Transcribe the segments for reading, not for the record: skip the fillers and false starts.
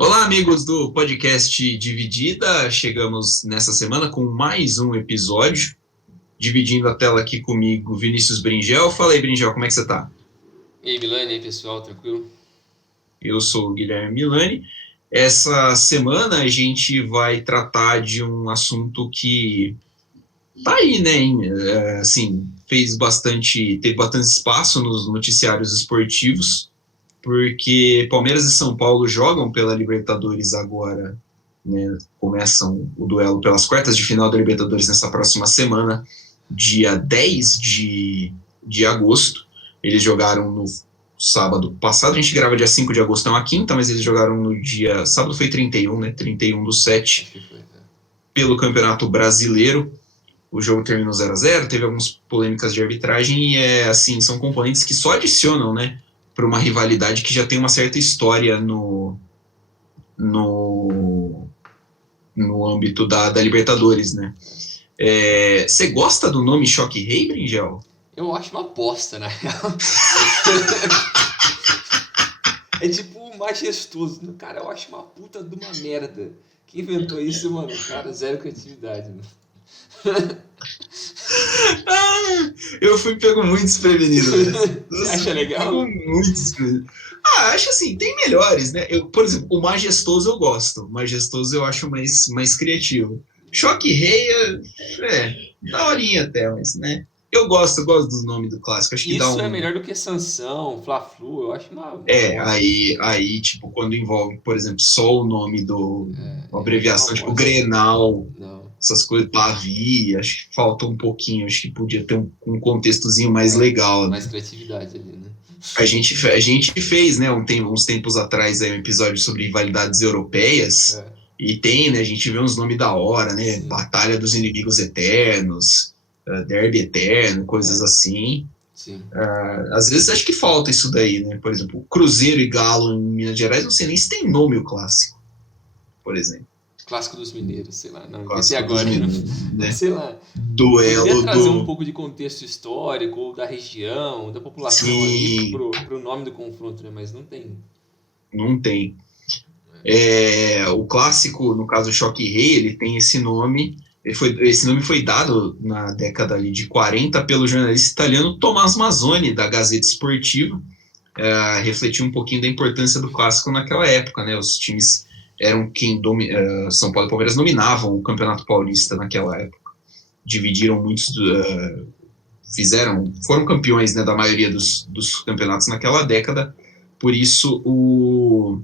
Olá, amigos do podcast Dividida. Chegamos nessa semana com mais um episódio. Dividindo a tela aqui comigo, Vinícius Bringel. Fala aí, Bringel, como é que você tá? E aí, Milani, e aí, pessoal, tranquilo? Eu sou o Guilherme Milani. Essa semana a gente vai tratar de um assunto que tá aí, né? Assim, teve bastante espaço nos noticiários esportivos, porque Palmeiras e São Paulo jogam pela Libertadores agora, né? Começam o duelo pelas quartas de final da Libertadores nessa próxima semana, dia 10 de agosto. Eles jogaram no sábado passado, a gente grava dia 5 de agosto, é uma quinta, mas eles jogaram no dia. Sábado foi 31, né? 31/7, Acho que foi, né? pelo Campeonato Brasileiro. O jogo terminou 0-0, teve algumas polêmicas de arbitragem e assim, são componentes que só adicionam, né, para uma rivalidade que já tem uma certa história no, no âmbito da Libertadores, né? Você gosta do nome Choque Rei, Bringel? Eu acho uma aposta, na real. É tipo majestoso. Cara, eu acho uma puta de uma merda. Quem inventou isso, mano? Cara, zero criatividade, mano. Ah, eu fui pego muito desprevenido, né? Você Nossa, eu acha fui pego legal? muito desprevenido. Acho assim, tem melhores, né? Por exemplo, o Majestoso eu gosto. O Majestoso eu acho mais criativo. Choque Rei daorinha até, mas, né? Eu gosto do nome do clássico. Acho que dá Isso é um. melhor do que Sansão, Fla-Flu. Eu acho uma bosta isso Aí, daí. aí, tipo, quando envolve, por exemplo, só o nome uma Eu acho uma abreviação, tipo bosta. Grenal, Não. essas coisas, Pavi, acho que falta um pouquinho, acho que podia ter um contextozinho mais legal, Mais né? criatividade ali, né? A gente fez, né, uns tempos atrás, aí, um episódio sobre rivalidades europeias, É, e tem, né, a gente vê uns nomes da hora, né, sim. Batalha dos Inimigos Eternos, Derby Eterno, coisas É, assim. sim. Às vezes acho que falta isso daí, né, por exemplo, Cruzeiro e Galo em Minas Gerais, não sei nem se tem nome o clássico, por exemplo, Clássico dos Mineiros, sei lá. Não, inventei clássico dos agora. Mineiros, Mas né, sei lá. Poderia duelo trazer um do... pouco de contexto histórico, ou da região, da população ali, Sim, pro nome do confronto, né? Mas não tem. não tem. O clássico, no caso Choque Rei, ele tem esse nome. Esse nome foi dado na década ali de 40 pelo jornalista italiano Tomás Mazzoni, da Gazeta Esportiva, refletiu um pouquinho da importância do clássico naquela época, né? Os times eram São Paulo e Palmeiras dominavam o Campeonato Paulista naquela época. Dividiram muitos, foram campeões, né, da maioria dos campeonatos naquela década. Por isso o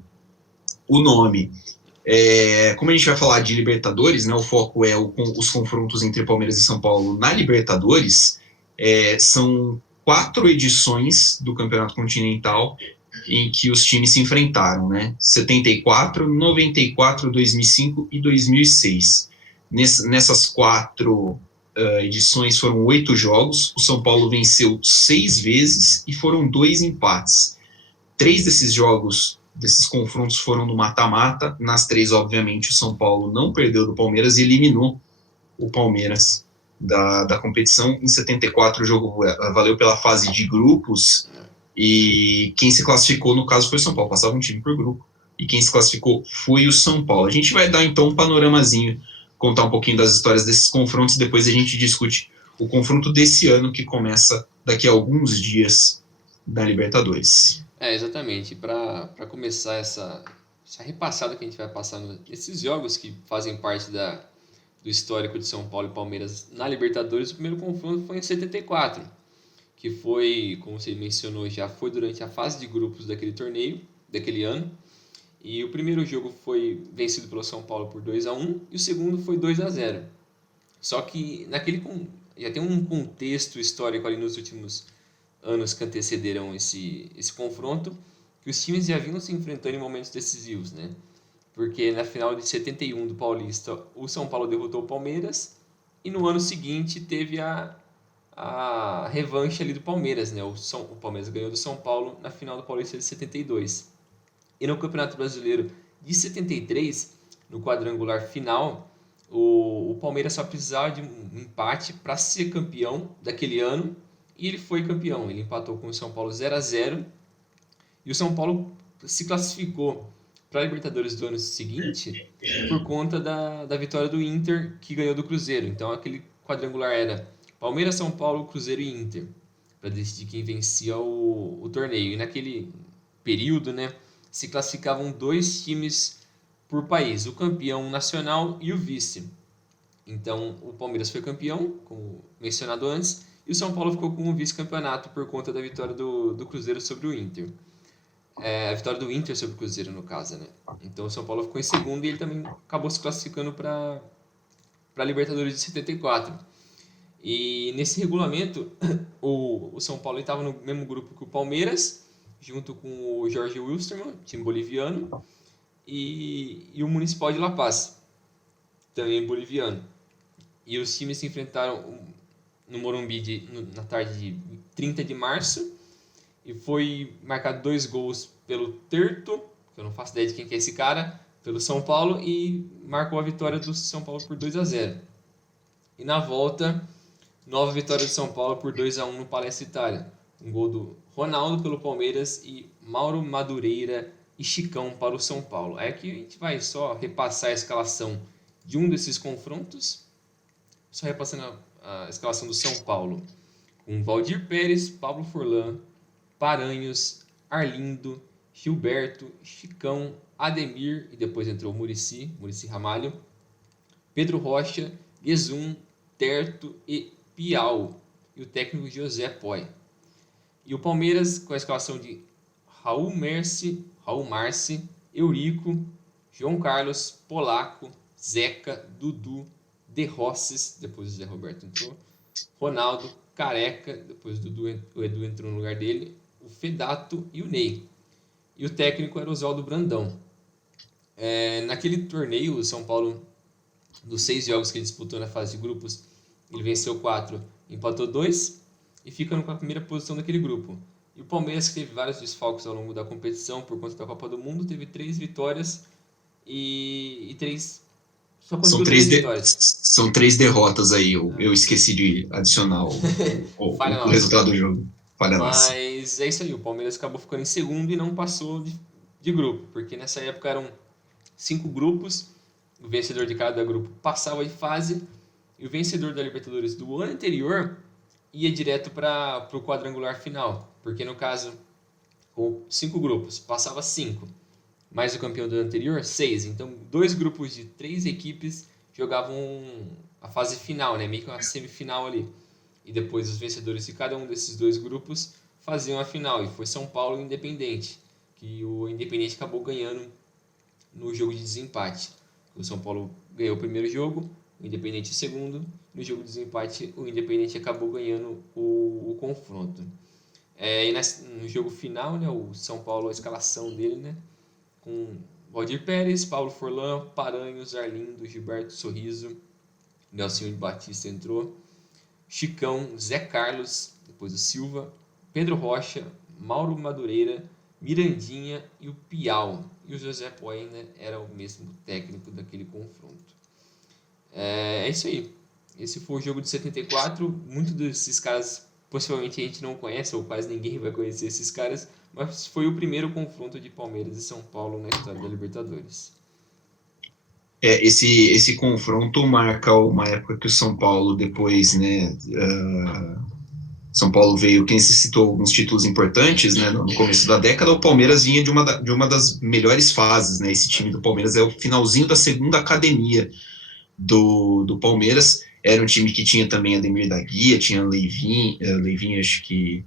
nome. Como a gente vai falar de Libertadores, né, o foco é os confrontos entre Palmeiras e São Paulo na Libertadores. São 4 edições do Campeonato Continental em que os times se enfrentaram, né? 74, 94, 2005 e 2006. Nessas 4 edições foram 8 jogos. O São Paulo venceu 6 vezes e foram 2 empates. 3 desses confrontos foram no mata-mata. Nas 3, obviamente, o São Paulo não perdeu do Palmeiras e eliminou o Palmeiras da competição. Em 74, o jogo valeu pela fase de grupos e quem se classificou, no caso, foi o São Paulo. Passava um time por grupo e quem se classificou foi o São Paulo. A gente vai dar, então, um panoramazinho, contar um pouquinho das histórias desses confrontos e depois a gente discute o confronto desse ano que começa daqui a alguns dias da Libertadores. Exatamente. Para começar essa repassada que a gente vai passando, esses jogos que fazem parte do histórico de São Paulo e Palmeiras na Libertadores, o primeiro confronto foi em 74, que foi, como você mencionou já, foi durante a fase de grupos daquele torneio, daquele ano. E o primeiro jogo foi vencido pelo São Paulo por 2-1 e o segundo foi 2-0. Só que já tem um contexto histórico ali nos últimos anos que antecederam esse confronto, que os times já vinham se enfrentando em momentos decisivos, né? Porque na final de 71 do Paulista, o São Paulo derrotou o Palmeiras e no ano seguinte teve a revanche ali do Palmeiras, né? O Palmeiras ganhou do São Paulo na final do Paulista de 72. E no Campeonato Brasileiro de 73, no quadrangular final, o Palmeiras só precisava de um empate para ser campeão daquele ano e ele foi campeão. Ele empatou com o São Paulo 0-0 e o São Paulo se classificou para a Libertadores do ano seguinte por conta da vitória do Inter, que ganhou do Cruzeiro. Então aquele quadrangular era Palmeiras, São Paulo, Cruzeiro e Inter, para decidir quem vencia o torneio. E naquele período, né, se classificavam 2 times por país, o campeão nacional e o vice. Então o Palmeiras foi campeão, como mencionado antes, e o São Paulo ficou com o vice-campeonato por conta da vitória do Cruzeiro sobre o Inter. A vitória do Inter sobre o Cruzeiro, no caso, né? Então o São Paulo ficou em segundo e ele também acabou se classificando para a Libertadores de 74. E nesse regulamento, o São Paulo estava no mesmo grupo que o Palmeiras, junto com o Jorge Wilstermann, time boliviano, e o Municipal de La Paz, também boliviano. E os times se enfrentaram no Morumbi na tarde de 30 de março, e foi marcado 2 gols pelo Terto, que eu não faço ideia de quem que é esse cara, pelo São Paulo, e marcou a vitória do São Paulo por 2-0. E na volta, nova vitória do São Paulo por 2-1 no Palestra Itália. Um gol do Ronaldo pelo Palmeiras e Mauro Madureira e Chicão para o São Paulo. Aí aqui a gente vai só repassar a escalação de um desses confrontos, só repassando a escalação do São Paulo, com Valdir Pérez, Pablo Furlan, Paranhos, Arlindo, Gilberto, Chicão, Ademir, e depois entrou Muricy Ramalho, Pedro Rocha, Guezum, Terto e Piau, e o técnico José Poi. E o Palmeiras com a escalação de Raul Marci, Eurico, João Carlos, Polaco, Zeca, Dudu, De Rosses, depois o Zé Roberto entrou, Ronaldo, Careca, depois o Edu entrou no lugar dele, o Fedato e o Ney. E o técnico era o Oswaldo Brandão. Naquele torneio, o São Paulo, dos 6 jogos que ele disputou na fase de grupos, ele venceu 4, empatou 2 e fica com a primeira posição daquele grupo. E o Palmeiras, que teve vários desfalques ao longo da competição por conta da Copa do Mundo, teve 3 vitórias e 3... Só conseguiu 3 vitórias. São 3 derrotas aí, eu esqueci de adicionar o resultado do jogo. Mas é isso aí, o Palmeiras acabou ficando em segundo e não passou de grupo, porque nessa época eram 5 grupos, o vencedor de cada grupo passava de fase, e o vencedor da Libertadores do ano anterior ia direto para o quadrangular final, porque no caso, com 5 grupos, passava 5, mais o campeão do ano anterior, 6, então 2 grupos de 3 equipes jogavam a fase final, né? Meio que uma semifinal ali. E depois os vencedores de cada um desses 2 grupos faziam a final. E foi São Paulo e Independente, que o Independente acabou ganhando no jogo de desempate. O São Paulo ganhou o primeiro jogo, o Independente o segundo. No jogo de desempate, o Independente acabou ganhando o confronto. E no jogo final, né, o São Paulo, a escalação dele, né, com Valdir Pérez, Paulo Furlan, Paranhos, Arlindo, Gilberto Sorriso, Nelson Batista entrou, Chicão, Zé Carlos, depois o Silva, Pedro Rocha, Mauro Madureira, Mirandinha e o Piau. E o José Poi, né, era o mesmo técnico daquele confronto. É isso aí. Esse foi o jogo de 74. Muitos desses caras possivelmente a gente não conhece, ou quase ninguém vai conhecer esses caras, mas foi o primeiro confronto de Palmeiras e São Paulo na história da Libertadores. Esse confronto marca uma época que o São Paulo depois, né, São Paulo veio, quem citou alguns títulos importantes, né, no começo da década, o Palmeiras vinha de uma das melhores fases, né, esse time do Palmeiras é o finalzinho da segunda academia do Palmeiras, era um time que tinha também Ademir da Guia, tinha Leivinho acho que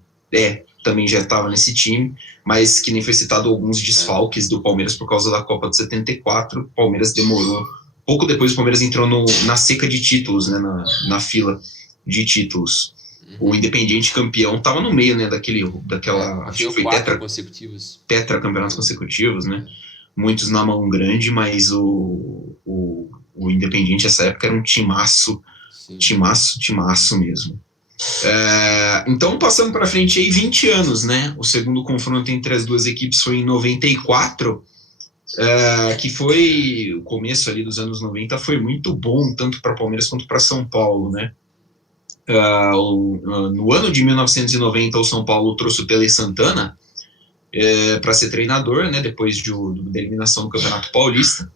também já estava nesse time, mas que nem foi citado alguns desfalques do Palmeiras por causa da Copa de 74, o Palmeiras demorou, pouco depois o Palmeiras entrou na seca de títulos, né, na fila de títulos. O Independiente campeão estava no meio, né, daquela acho que foi 4 consecutivos. Campeonatos consecutivos, né, muitos na mão grande, mas o Independiente essa época era um timaço mesmo. Então, passando para frente aí, 20 anos, né? O segundo confronto entre as duas equipes foi em 94, que foi o começo ali dos anos 90, foi muito bom, tanto para Palmeiras quanto para São Paulo, né? No ano de 1990, o São Paulo trouxe o Tele Santana, para ser treinador, né, depois da eliminação do Campeonato Paulista.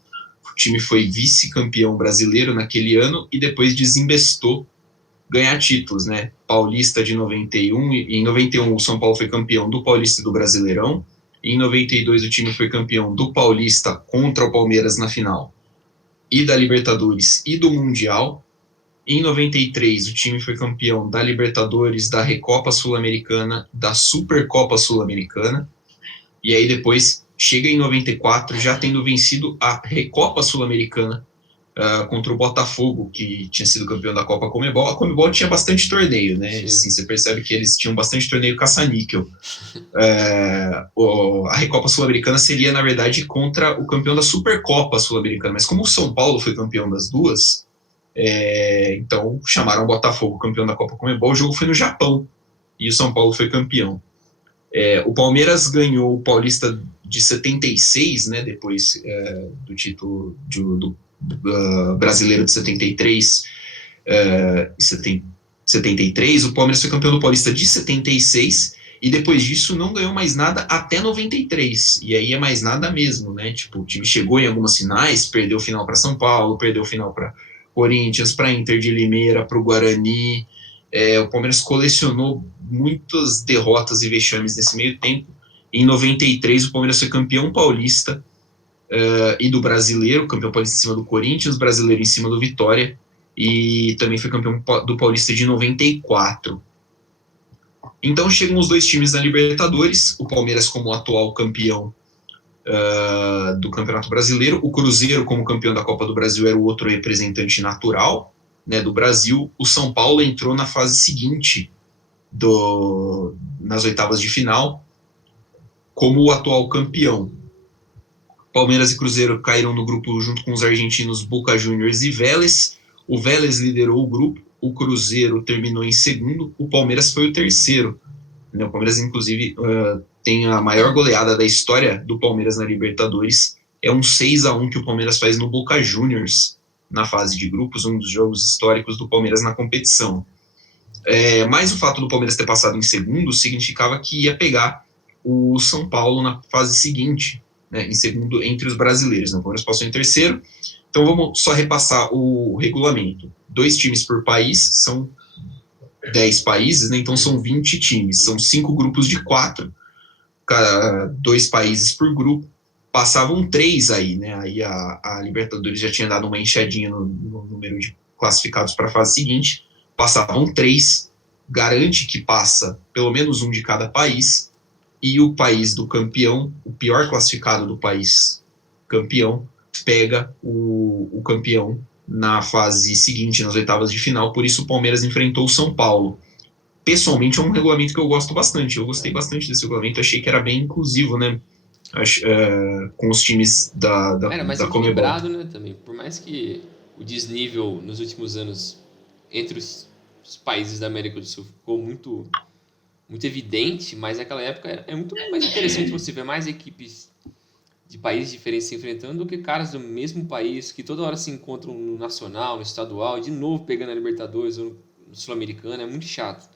O time foi vice-campeão brasileiro naquele ano e depois desembestou ganhar títulos, né? Paulista de 91, e em 91 o São Paulo foi campeão do Paulista e do Brasileirão. Em 92 o time foi campeão do Paulista contra o Palmeiras na final, e da Libertadores e do Mundial. Em 93 o time foi campeão da Libertadores, da Recopa Sul-Americana, da Supercopa Sul-Americana. E aí depois chega em 94 já tendo vencido a Recopa Sul-Americana contra o Botafogo, que tinha sido campeão da Copa Comebol. A Comebol tinha bastante torneio, né? Assim, você percebe que eles tinham bastante torneio caça-níquel. A Recopa Sul-Americana seria, na verdade, contra o campeão da Supercopa Sul-Americana. Mas como o São Paulo foi campeão das duas, então chamaram o Botafogo campeão da Copa Comebol. O jogo foi no Japão e o São Paulo foi campeão. O Palmeiras ganhou o Paulista de 76, né, depois do título do brasileiro de 73 e 73. O Palmeiras foi campeão do Paulista de 76 e depois disso não ganhou mais nada até 93. E aí é mais nada mesmo, né? Tipo, o time chegou em algumas finais, perdeu final para São Paulo, perdeu final para Corinthians, para Inter de Limeira, para o Guarani. O Palmeiras colecionou muitas derrotas e vexames nesse meio tempo. Em 93, o Palmeiras foi campeão paulista e do brasileiro, campeão paulista em cima do Corinthians, brasileiro em cima do Vitória, e também foi campeão do Paulista de 94. Então chegam os dois times na Libertadores, o Palmeiras como atual campeão do Campeonato Brasileiro, o Cruzeiro como campeão da Copa do Brasil era o outro representante natural, né, do Brasil. O São Paulo entrou na fase seguinte nas oitavas de final como o atual campeão. Palmeiras e Cruzeiro caíram no grupo junto com os argentinos Boca Juniors e Vélez. O Vélez liderou o grupo, o Cruzeiro terminou em segundo, o Palmeiras foi o terceiro. O Palmeiras, inclusive, tem a maior goleada da história do Palmeiras na Libertadores. É um 6-1 que o Palmeiras faz no Boca Juniors na fase de grupos, um dos jogos históricos do Palmeiras na competição. Mas o fato do Palmeiras ter passado em segundo significava que ia pegar o São Paulo na fase seguinte, né, em segundo entre os brasileiros. O Palmeiras passou em terceiro. Então vamos só repassar o regulamento. 2 times por país, são 10 países, né, então são 20 times. São 5 grupos de 4, 2 países por grupo. Passavam 3 aí, né? Aí a Libertadores já tinha dado uma enxadinha no número de classificados para a fase seguinte. Passavam 3, garante que passa pelo menos um de cada país, e o país do campeão, o pior classificado do país campeão, pega o campeão na fase seguinte, nas oitavas de final. Por isso o Palmeiras enfrentou o São Paulo. Pessoalmente é um regulamento que eu gosto bastante, eu gostei bastante desse regulamento, achei que era bem inclusivo, né, com os times da Era mais Conmebol. equilibrado, né, também. Por mais que o desnível nos últimos anos entre os países da América do Sul ficou muito evidente, mas naquela época é muito mais interessante você ver mais equipes de países diferentes se enfrentando do que caras do mesmo país que toda hora se encontram no nacional, no estadual, de novo pegando a Libertadores ou no Sul-Americano. É muito chato.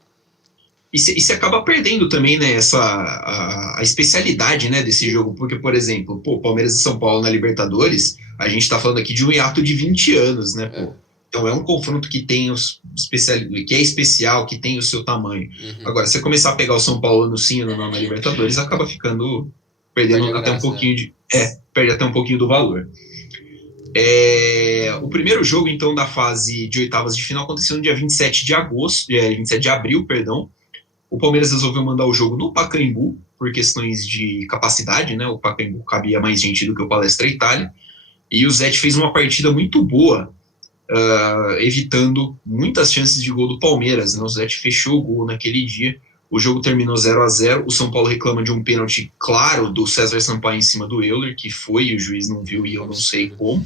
E você acaba perdendo também, né, a especialidade, né, desse jogo, porque, por exemplo, Palmeiras e São Paulo na Libertadores, a gente tá falando aqui de um hiato de 20 anos, né, pô. Então é um confronto que tem que é especial, que tem o seu tamanho. Agora, se você começar a pegar o São Paulo no sim ou não na Libertadores, acaba perdendo até um pouquinho perde até um pouquinho do valor. O primeiro jogo, então, da fase de oitavas de final aconteceu no dia 27 de abril, perdão. O Palmeiras resolveu mandar o jogo no Pacaembu, por questões de capacidade, né? O Pacaembu cabia mais gente do que o Palestra Itália. E o Zete fez uma partida muito boa, evitando muitas chances de gol do Palmeiras, né? O Zete fechou o gol naquele dia. O jogo terminou 0-0. O São Paulo reclama de um pênalti claro do César Sampaio em cima do Euler, que foi, e o juiz não viu, e eu não sei como.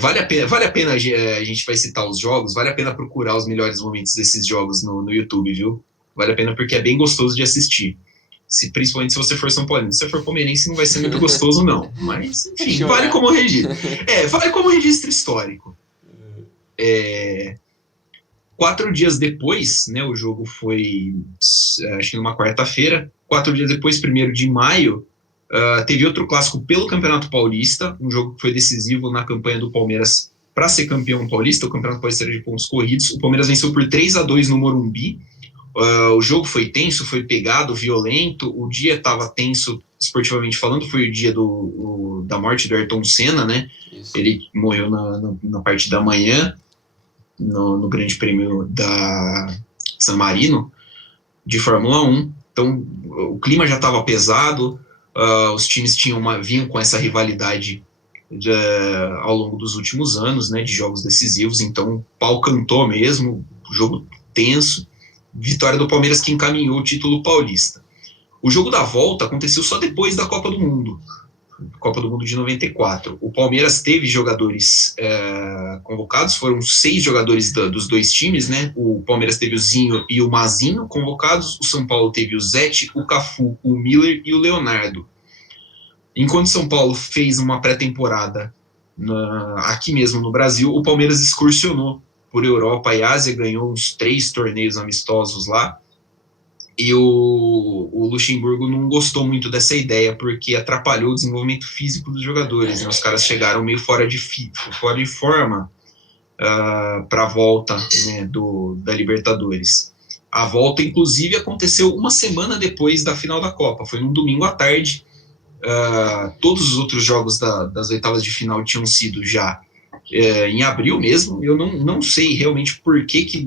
Vale a pena, a gente vai citar os jogos, vale a pena procurar os melhores momentos desses jogos no YouTube, viu? Vale a pena porque é bem gostoso de assistir. Principalmente se você for São Paulino. Se você for palmeirense, não vai ser muito gostoso, não. Mas, enfim, vale como registro. Vale como registro histórico. 4 dias depois, né, o jogo foi, acho que numa quarta-feira. 4 dias depois, 1º de maio, teve outro clássico pelo Campeonato Paulista, um jogo que foi decisivo na campanha do Palmeiras para ser campeão paulista. O Campeonato Paulista era de pontos corridos. O Palmeiras venceu por 3-2 no Morumbi. O jogo foi tenso, foi pegado, violento. O dia estava tenso, esportivamente falando. Foi o dia da morte do Ayrton Senna, né? Isso. Ele morreu na parte da manhã, no Grande Prêmio da San Marino, de Fórmula 1. Então, o clima já estava pesado. Os times vinham com essa rivalidade ao longo dos últimos anos, né, de jogos decisivos. Então, o pau cantou mesmo, jogo tenso. Vitória do Palmeiras que encaminhou o título paulista. O jogo da volta aconteceu só depois da Copa do Mundo. Copa do Mundo de 94. O Palmeiras teve jogadores convocados, foram 6 jogadores dos 2 times, né? O Palmeiras teve o Zinho e o Mazinho convocados, o São Paulo teve o Zete, o Cafu, o Miller e o Leonardo. Enquanto o São Paulo fez uma pré-temporada aqui mesmo no Brasil, o Palmeiras excursionou por Europa e Ásia, ganhou uns 3 torneios amistosos lá. E o Luxemburgo não gostou muito dessa ideia, porque atrapalhou o desenvolvimento físico dos jogadores, né? Os caras chegaram meio fora de forma para a volta, né, da Libertadores. A volta, inclusive, aconteceu uma semana depois da final da Copa. Foi num domingo à tarde. Todos os outros jogos das oitavas de final tinham sido já em abril mesmo. Eu não sei realmente por que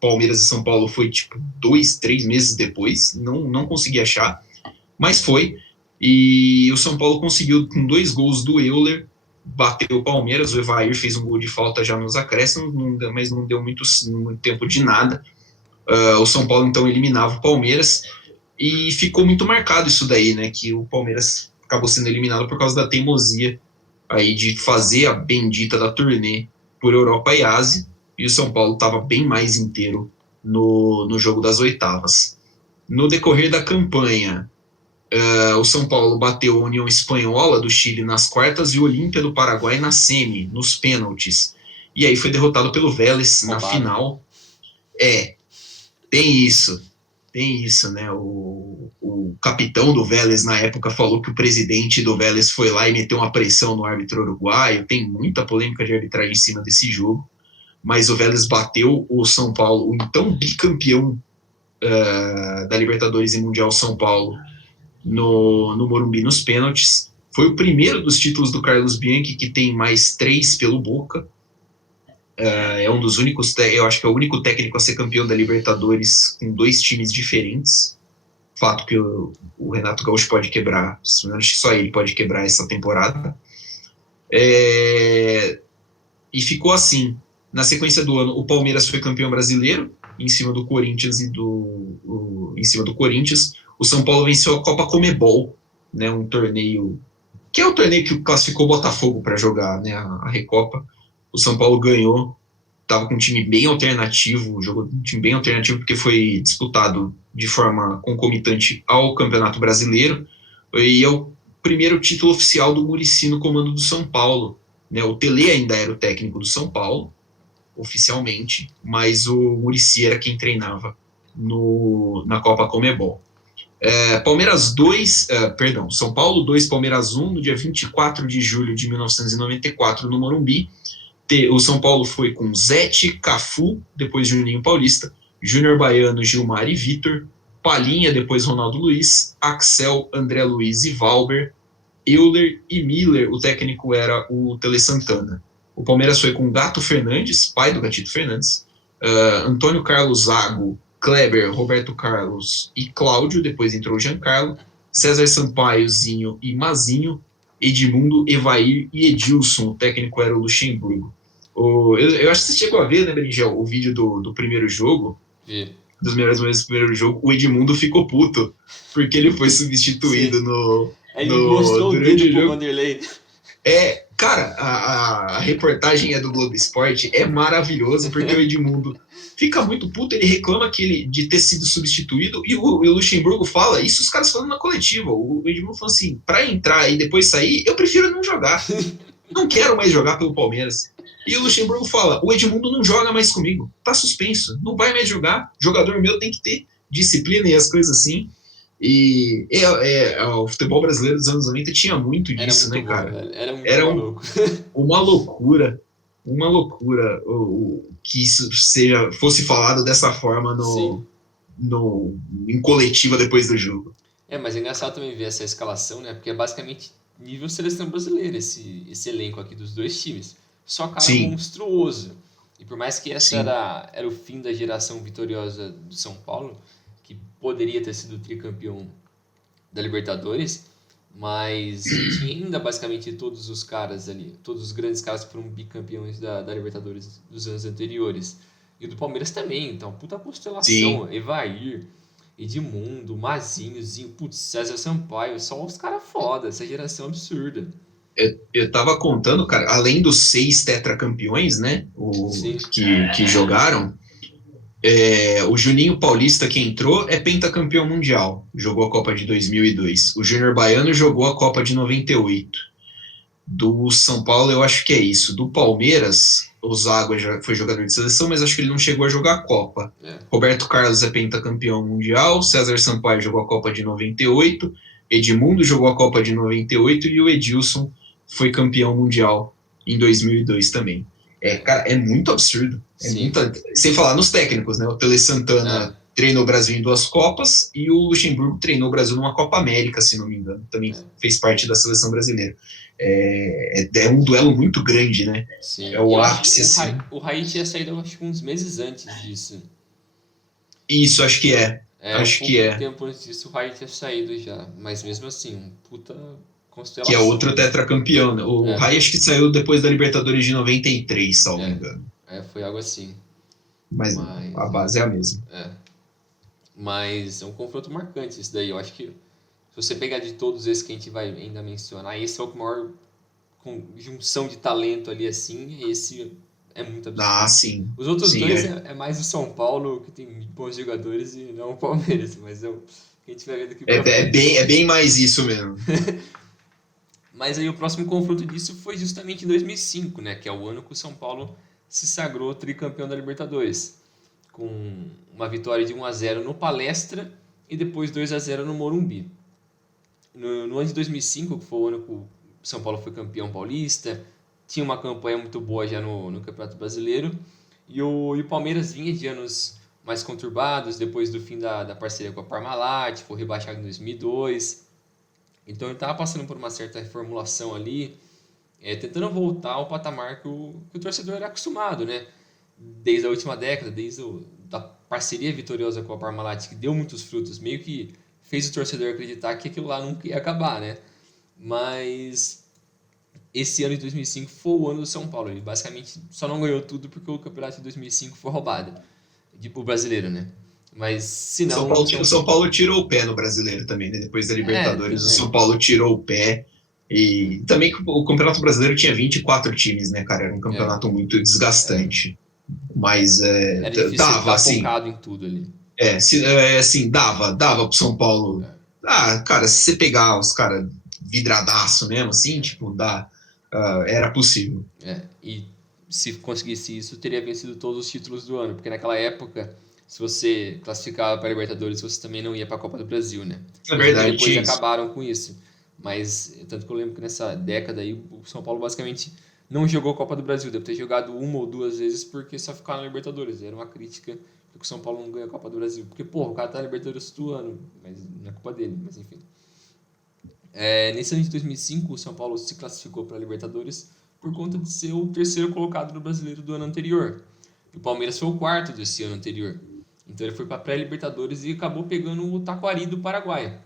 Palmeiras e São Paulo foi tipo 2-3 meses depois, não consegui achar, mas foi. E o São Paulo conseguiu, com 2 gols do Euler, bater o Palmeiras. O Evair fez um gol de falta já nos acréscimos, mas não deu muito tempo de nada. O São Paulo então eliminava o Palmeiras, e ficou muito marcado isso daí, né, que o Palmeiras acabou sendo eliminado por causa da teimosia aí de fazer a bendita da turnê por Europa e Ásia. E o São Paulo estava bem mais inteiro no jogo das oitavas. No decorrer da campanha, o São Paulo bateu a União Espanhola do Chile nas quartas e o Olímpia do Paraguai na semi, nos pênaltis. E aí foi derrotado pelo Vélez na final. Tem isso, né? O capitão do Vélez na época falou que o presidente do Vélez foi lá e meteu uma pressão no árbitro uruguaio. Tem muita polêmica de arbitragem em cima desse jogo. Mas o Vélez bateu o São Paulo, o então bicampeão da Libertadores e Mundial São Paulo, no Morumbi nos pênaltis. Foi o primeiro dos títulos do Carlos Bianchi, que tem mais 3 pelo Boca. É um dos únicos, eu acho que é o único técnico a ser campeão da Libertadores com 2 times diferentes. Fato que o Renato Gaúcho pode quebrar, acho que só ele pode quebrar essa temporada. E ficou assim. Na sequência do ano, o Palmeiras foi campeão brasileiro, em cima do Corinthians em cima do Corinthians. O São Paulo venceu a Copa Comebol, né, um torneio que é o torneio que classificou o Botafogo para jogar, né, a Recopa. O São Paulo ganhou, estava com um time bem alternativo, jogou um time bem alternativo porque foi disputado de forma concomitante ao Campeonato Brasileiro, e é o primeiro título oficial do Muricy no comando do São Paulo, né? O Tele ainda era o técnico do São Paulo, oficialmente, mas o Muricy era quem treinava na Copa Comebol. São Paulo 2, Palmeiras 1, no dia 24 de julho de 1994, no Morumbi. O São Paulo foi com Zete, Cafu, depois Juninho Paulista, Júnior Baiano, Gilmar e Vitor, Palinha, depois Ronaldo Luiz, Axel, André Luiz e Valber, Euler e Miller. O técnico era o Tele Santana. O Palmeiras foi com Gato Fernandes, pai do Gatito Fernandes, Antônio Carlos Zago, Kleber, Roberto Carlos e Cláudio, depois entrou o Giancarlo, César Sampaio, Zinho e Mazinho, Edmundo, Evair e Edilson. O técnico era o Luxemburgo. Eu acho que você chegou a ver, né, Berinjel, o vídeo do primeiro jogo, dos melhores momentos do primeiro jogo. O Edmundo ficou puto, porque ele foi substituído ele mostrou o dedo pro Vanderlei. Cara, a reportagem é do Globo Esporte, é maravilhoso, porque o Edmundo fica muito puto, ele reclama de ter sido substituído, e o Luxemburgo fala, isso os caras falando na coletiva, o Edmundo falou assim, pra entrar e depois sair, eu prefiro não jogar, não quero mais jogar pelo Palmeiras. E o Luxemburgo fala, o Edmundo não joga mais comigo, tá suspenso, não vai mais jogar, jogador meu tem que ter disciplina e as coisas assim. O futebol brasileiro dos anos 90 tinha muito Era disso, muito né, bom, cara? velho. Era muito Era maluco. uma loucura, uma loucura que isso fosse falado dessa forma Sim. em coletiva depois do jogo. Mas é engraçado também ver essa escalação, né? Porque é basicamente nível seleção brasileira esse elenco aqui dos dois times. Só cara Sim, monstruoso. E por mais que essa sim, era o fim da geração vitoriosa do São Paulo, que poderia ter sido tricampeão da Libertadores, mas tinha ainda basicamente todos os caras ali, todos os grandes caras que foram bicampeões da Libertadores dos anos anteriores. E o do Palmeiras também, então, puta sim. constelação, Evair, Edmundo, Mazinho, Zinho, putz, César Sampaio, só os caras foda, essa geração absurda. Eu tava contando, cara, além dos 6 tetracampeões, né, Sim, que jogaram, o Juninho Paulista que entrou é pentacampeão mundial, jogou a Copa de 2002. O Júnior Baiano jogou a Copa de 98. Do São Paulo, eu acho que é isso. Do Palmeiras, o Zago já foi jogador de seleção, mas acho que ele não chegou a jogar a Copa. é, Roberto Carlos é pentacampeão mundial, César Sampaio jogou a Copa de 98, Edmundo jogou a Copa de 98 e o Edilson foi campeão mundial em 2002 também. é, Cara, é muito absurdo. sim, Sem falar nos técnicos, né? O Tele é, Santana treinou o Brasil em 2 Copas e o Luxemburgo treinou o Brasil numa Copa América, se não me engano. Também é, fez parte da seleção brasileira. É um duelo muito grande, né? É sim. E o eu acho que ápice, assim. O Raí tinha saído, eu acho que uns meses antes disso. Isso, acho que é. Um Acho que pouco é. tempo antes disso o Raí tinha saído já. Mas mesmo assim, um puta Que é constelação outro ali. tetracampeão, né? O É, Rai acho que saiu depois da Libertadores de 93, salvo é, engano. foi algo assim. Mas a Mas, base é a mesma. é. Mas é um confronto marcante isso daí. Eu acho que se você pegar de todos esses que a gente vai ainda mencionar, esse é o maior junção de talento ali assim. Esse é muito Ah, absurdo. sim. Os outros Sim, dois é mais o São Paulo, que tem bons jogadores, e não o Palmeiras. Mas é o que a gente vai ver daqui pra frente. É bem mais isso mesmo. Mas aí o próximo confronto disso foi justamente em 2005, né? Que é o ano que o São Paulo se sagrou tricampeão da Libertadores. Com uma vitória de 1-0 no Palestra e depois 2-0 no Morumbi. No ano de 2005, que foi o ano que o São Paulo foi campeão paulista, tinha uma campanha muito boa já no Campeonato Brasileiro, e o Palmeiras vinha de anos mais conturbados, depois do fim da parceria com a Parmalat, foi rebaixado em 2002, então ele estava passando por uma certa reformulação ali, tentando voltar ao patamar que o torcedor era acostumado, né? Desde a última década, da parceria vitoriosa com a Parmalat, que deu muitos frutos, meio que fez o torcedor acreditar que aquilo lá nunca ia acabar, né? Mas esse ano de 2005 foi o ano do São Paulo. Ele basicamente só não ganhou tudo porque o campeonato de 2005 foi roubado. O brasileiro, né? Mas se não, o O São... São Paulo tirou o pé no brasileiro também, né? Depois da Libertadores, o São também. Paulo tirou o pé. E também que o Campeonato Brasileiro tinha 24 times, né, cara? Era um É, campeonato muito é, desgastante. é. Mas Era difícil ele dava, estar assim. focado em tudo ali. Assim, dava pro São Paulo. É, Ah, cara, se você pegar os caras vidradaço mesmo, assim, é, tipo, era possível. E se conseguisse isso, teria vencido todos os títulos do ano. Porque naquela época, se você classificava para a Libertadores, você também não ia para a Copa do Brasil, né? É Mesmo que verdade, depois tinha isso. acabaram com isso. Mas, tanto que eu lembro que nessa década aí, o São Paulo basicamente não jogou a Copa do Brasil. Deve ter jogado uma ou duas vezes porque só ficava na Libertadores. Era uma crítica porque o São Paulo não ganha a Copa do Brasil. Porque, porra, o cara tá na Libertadores do ano, mas não é culpa dele, mas enfim. Nesse ano de 2005, o São Paulo se classificou para a Libertadores por conta de ser o terceiro colocado no Brasileiro do ano anterior. E o Palmeiras foi o quarto desse ano anterior. Então ele foi para a pré-Libertadores e acabou pegando o Taquari do Paraguai.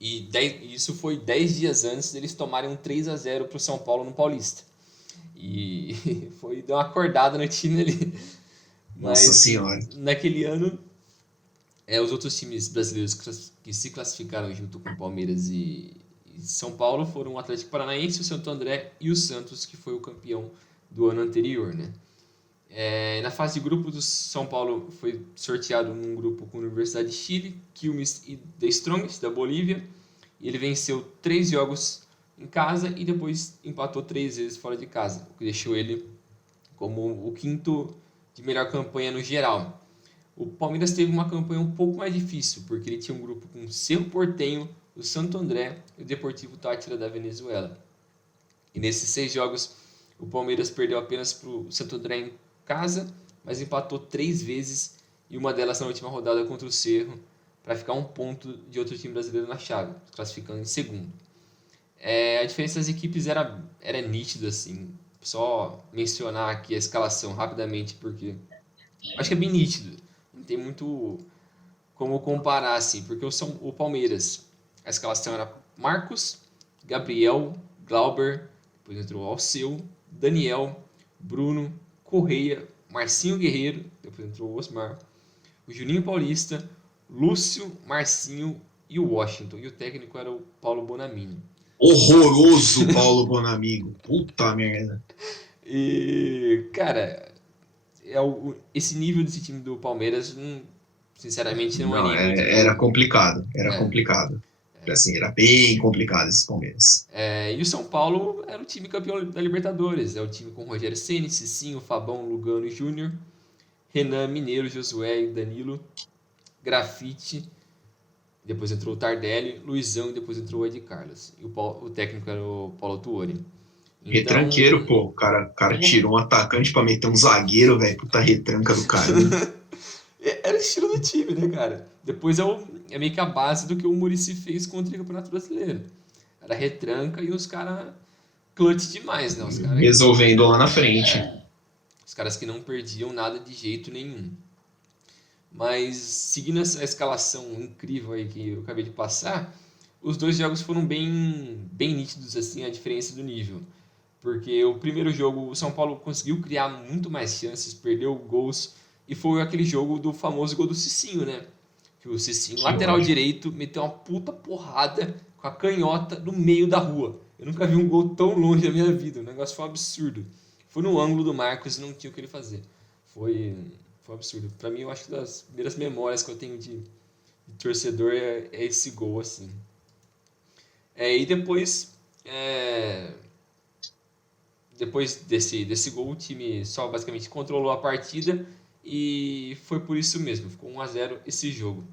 E isso foi 10 dias antes deles tomarem um 3-0 para o São Paulo no Paulista. E deu uma acordada no time ali. Nossa Mas senhora. naquele ano, os outros times brasileiros que se classificaram junto com o Palmeiras e São Paulo foram o Atlético Paranaense, o Santo André e o Santos, que foi o campeão do ano anterior, né? Na fase de grupos, o São Paulo foi sorteado num grupo com a Universidade de Chile, Quilmes e The Strongest, da Bolívia. E ele venceu 3 jogos em casa e depois empatou 3 vezes fora de casa, o que deixou ele como o quinto de melhor campanha no geral. O Palmeiras teve uma campanha um pouco mais difícil, porque ele tinha um grupo com o Cerro Porteño, o Santo André e o Deportivo Táchira da Venezuela. E nesses 6 jogos, o Palmeiras perdeu apenas para o Santo André em casa, mas empatou 3 vezes, e uma delas na última rodada contra o Cerro, para ficar um ponto de outro time brasileiro na chave, classificando em segundo. A diferença das equipes era nítida, assim. Só mencionar aqui a escalação rapidamente, porque acho que é bem nítido. Não tem muito como comparar, assim, porque o Palmeiras, a escalação era Marcos, Gabriel, Glauber, depois entrou Alceu, Daniel, Bruno, Correia, Marcinho Guerreiro, depois entrou o Osmar, o Juninho Paulista, Lúcio, Marcinho e o Washington. E o técnico era o Paulo Bonamini. Horroroso Paulo Bonamigo. Puta merda. E, cara, esse nível desse time do Palmeiras, sinceramente, não é Não, nível de... era complicado. Era É. complicado. Assim, era bem complicado esse Palmeiras. E o São Paulo era o time campeão da Libertadores. É o time com Rogério Ceni, Cicinho, Fabão, Lugano e Júnior, Renan, Mineiro, Josué e Danilo, Grafite, depois entrou o Tardelli, Luizão e depois entrou o Ed Carlos. E o técnico era o Paulo Tuori. Então, Retranqueiro, pô. O cara tirou um atacante pra meter um zagueiro, velho. Puta retranca do cara. era o estilo do time, né, cara? Depois é meio que a base do que o Muricy fez contra o Campeonato Brasileiro. Era retranca e os caras clutch demais, né? Resolvendo lá na frente. Os caras que não perdiam nada de jeito nenhum. Mas, seguindo essa escalação incrível aí que eu acabei de passar, os 2 jogos foram bem nítidos, assim, a diferença do nível. Porque o primeiro jogo, o São Paulo conseguiu criar muito mais chances, perdeu gols, e foi aquele jogo do famoso gol do Cicinho, né? Que o Cicinho, lateral direito, meteu uma puta porrada com a canhota no meio da rua. Eu nunca vi um gol tão longe da minha vida, o negócio foi um absurdo. Foi no ângulo do Marcos e não tinha o que ele fazer. Foi um absurdo. Pra mim, eu acho que das primeiras memórias que eu tenho de torcedor é esse gol, assim. E depois, depois desse gol, o time só basicamente controlou a partida e foi por isso mesmo. Ficou 1-0 esse jogo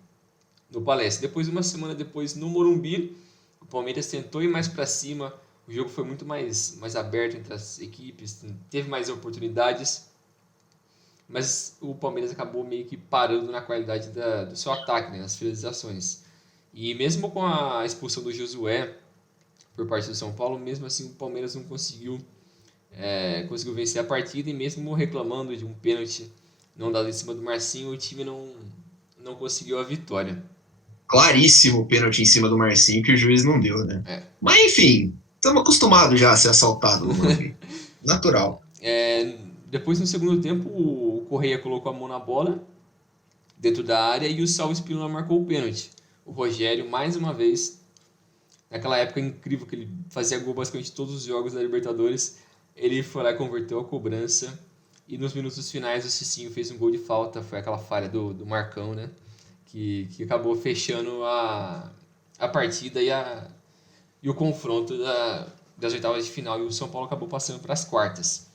no Palestra. Depois, uma semana depois, no Morumbi, o Palmeiras tentou ir mais para cima. O jogo foi muito mais aberto entre as equipes, teve mais oportunidades, mas o Palmeiras acabou meio que parando na qualidade do seu ataque, né, nas finalizações. E mesmo com a expulsão do Josué por parte do São Paulo, mesmo assim o Palmeiras não conseguiu vencer a partida, e mesmo reclamando de um pênalti não dado em cima do Marcinho, o time não conseguiu a vitória. Claríssimo o pênalti em cima do Marcinho que o juiz não deu, né? Mas enfim, estamos acostumados já a ser assaltado no Morumbi. Natural. Depois, no segundo tempo, o Correia colocou a mão na bola dentro da área e o Salvo Espínola marcou o pênalti. O Rogério, mais uma vez, naquela época incrível que ele fazia gol basicamente todos os jogos da Libertadores, ele foi lá e converteu a cobrança. E nos minutos finais o Cicinho fez um gol de falta, foi aquela falha do Marcão, né? Que acabou fechando a partida e o confronto das oitavas de final. E o São Paulo acabou passando para as quartas.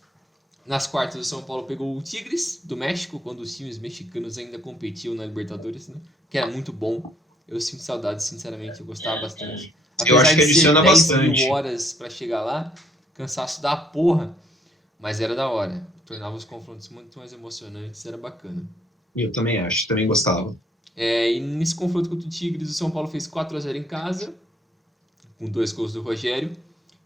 Nas quartas, o São Paulo pegou o Tigres do México, quando os times mexicanos ainda competiam na Libertadores, né? Que era muito bom. Eu sinto saudade, sinceramente, eu gostava bastante. Eu acho que adiciona bastante. 10 mil horas para chegar lá, cansaço da porra, mas era da hora. Tornava os confrontos muito mais emocionantes, era bacana. Eu também acho, também gostava. E nesse confronto contra o Tigres, o São Paulo fez 4-0 em casa, com 2 gols do Rogério,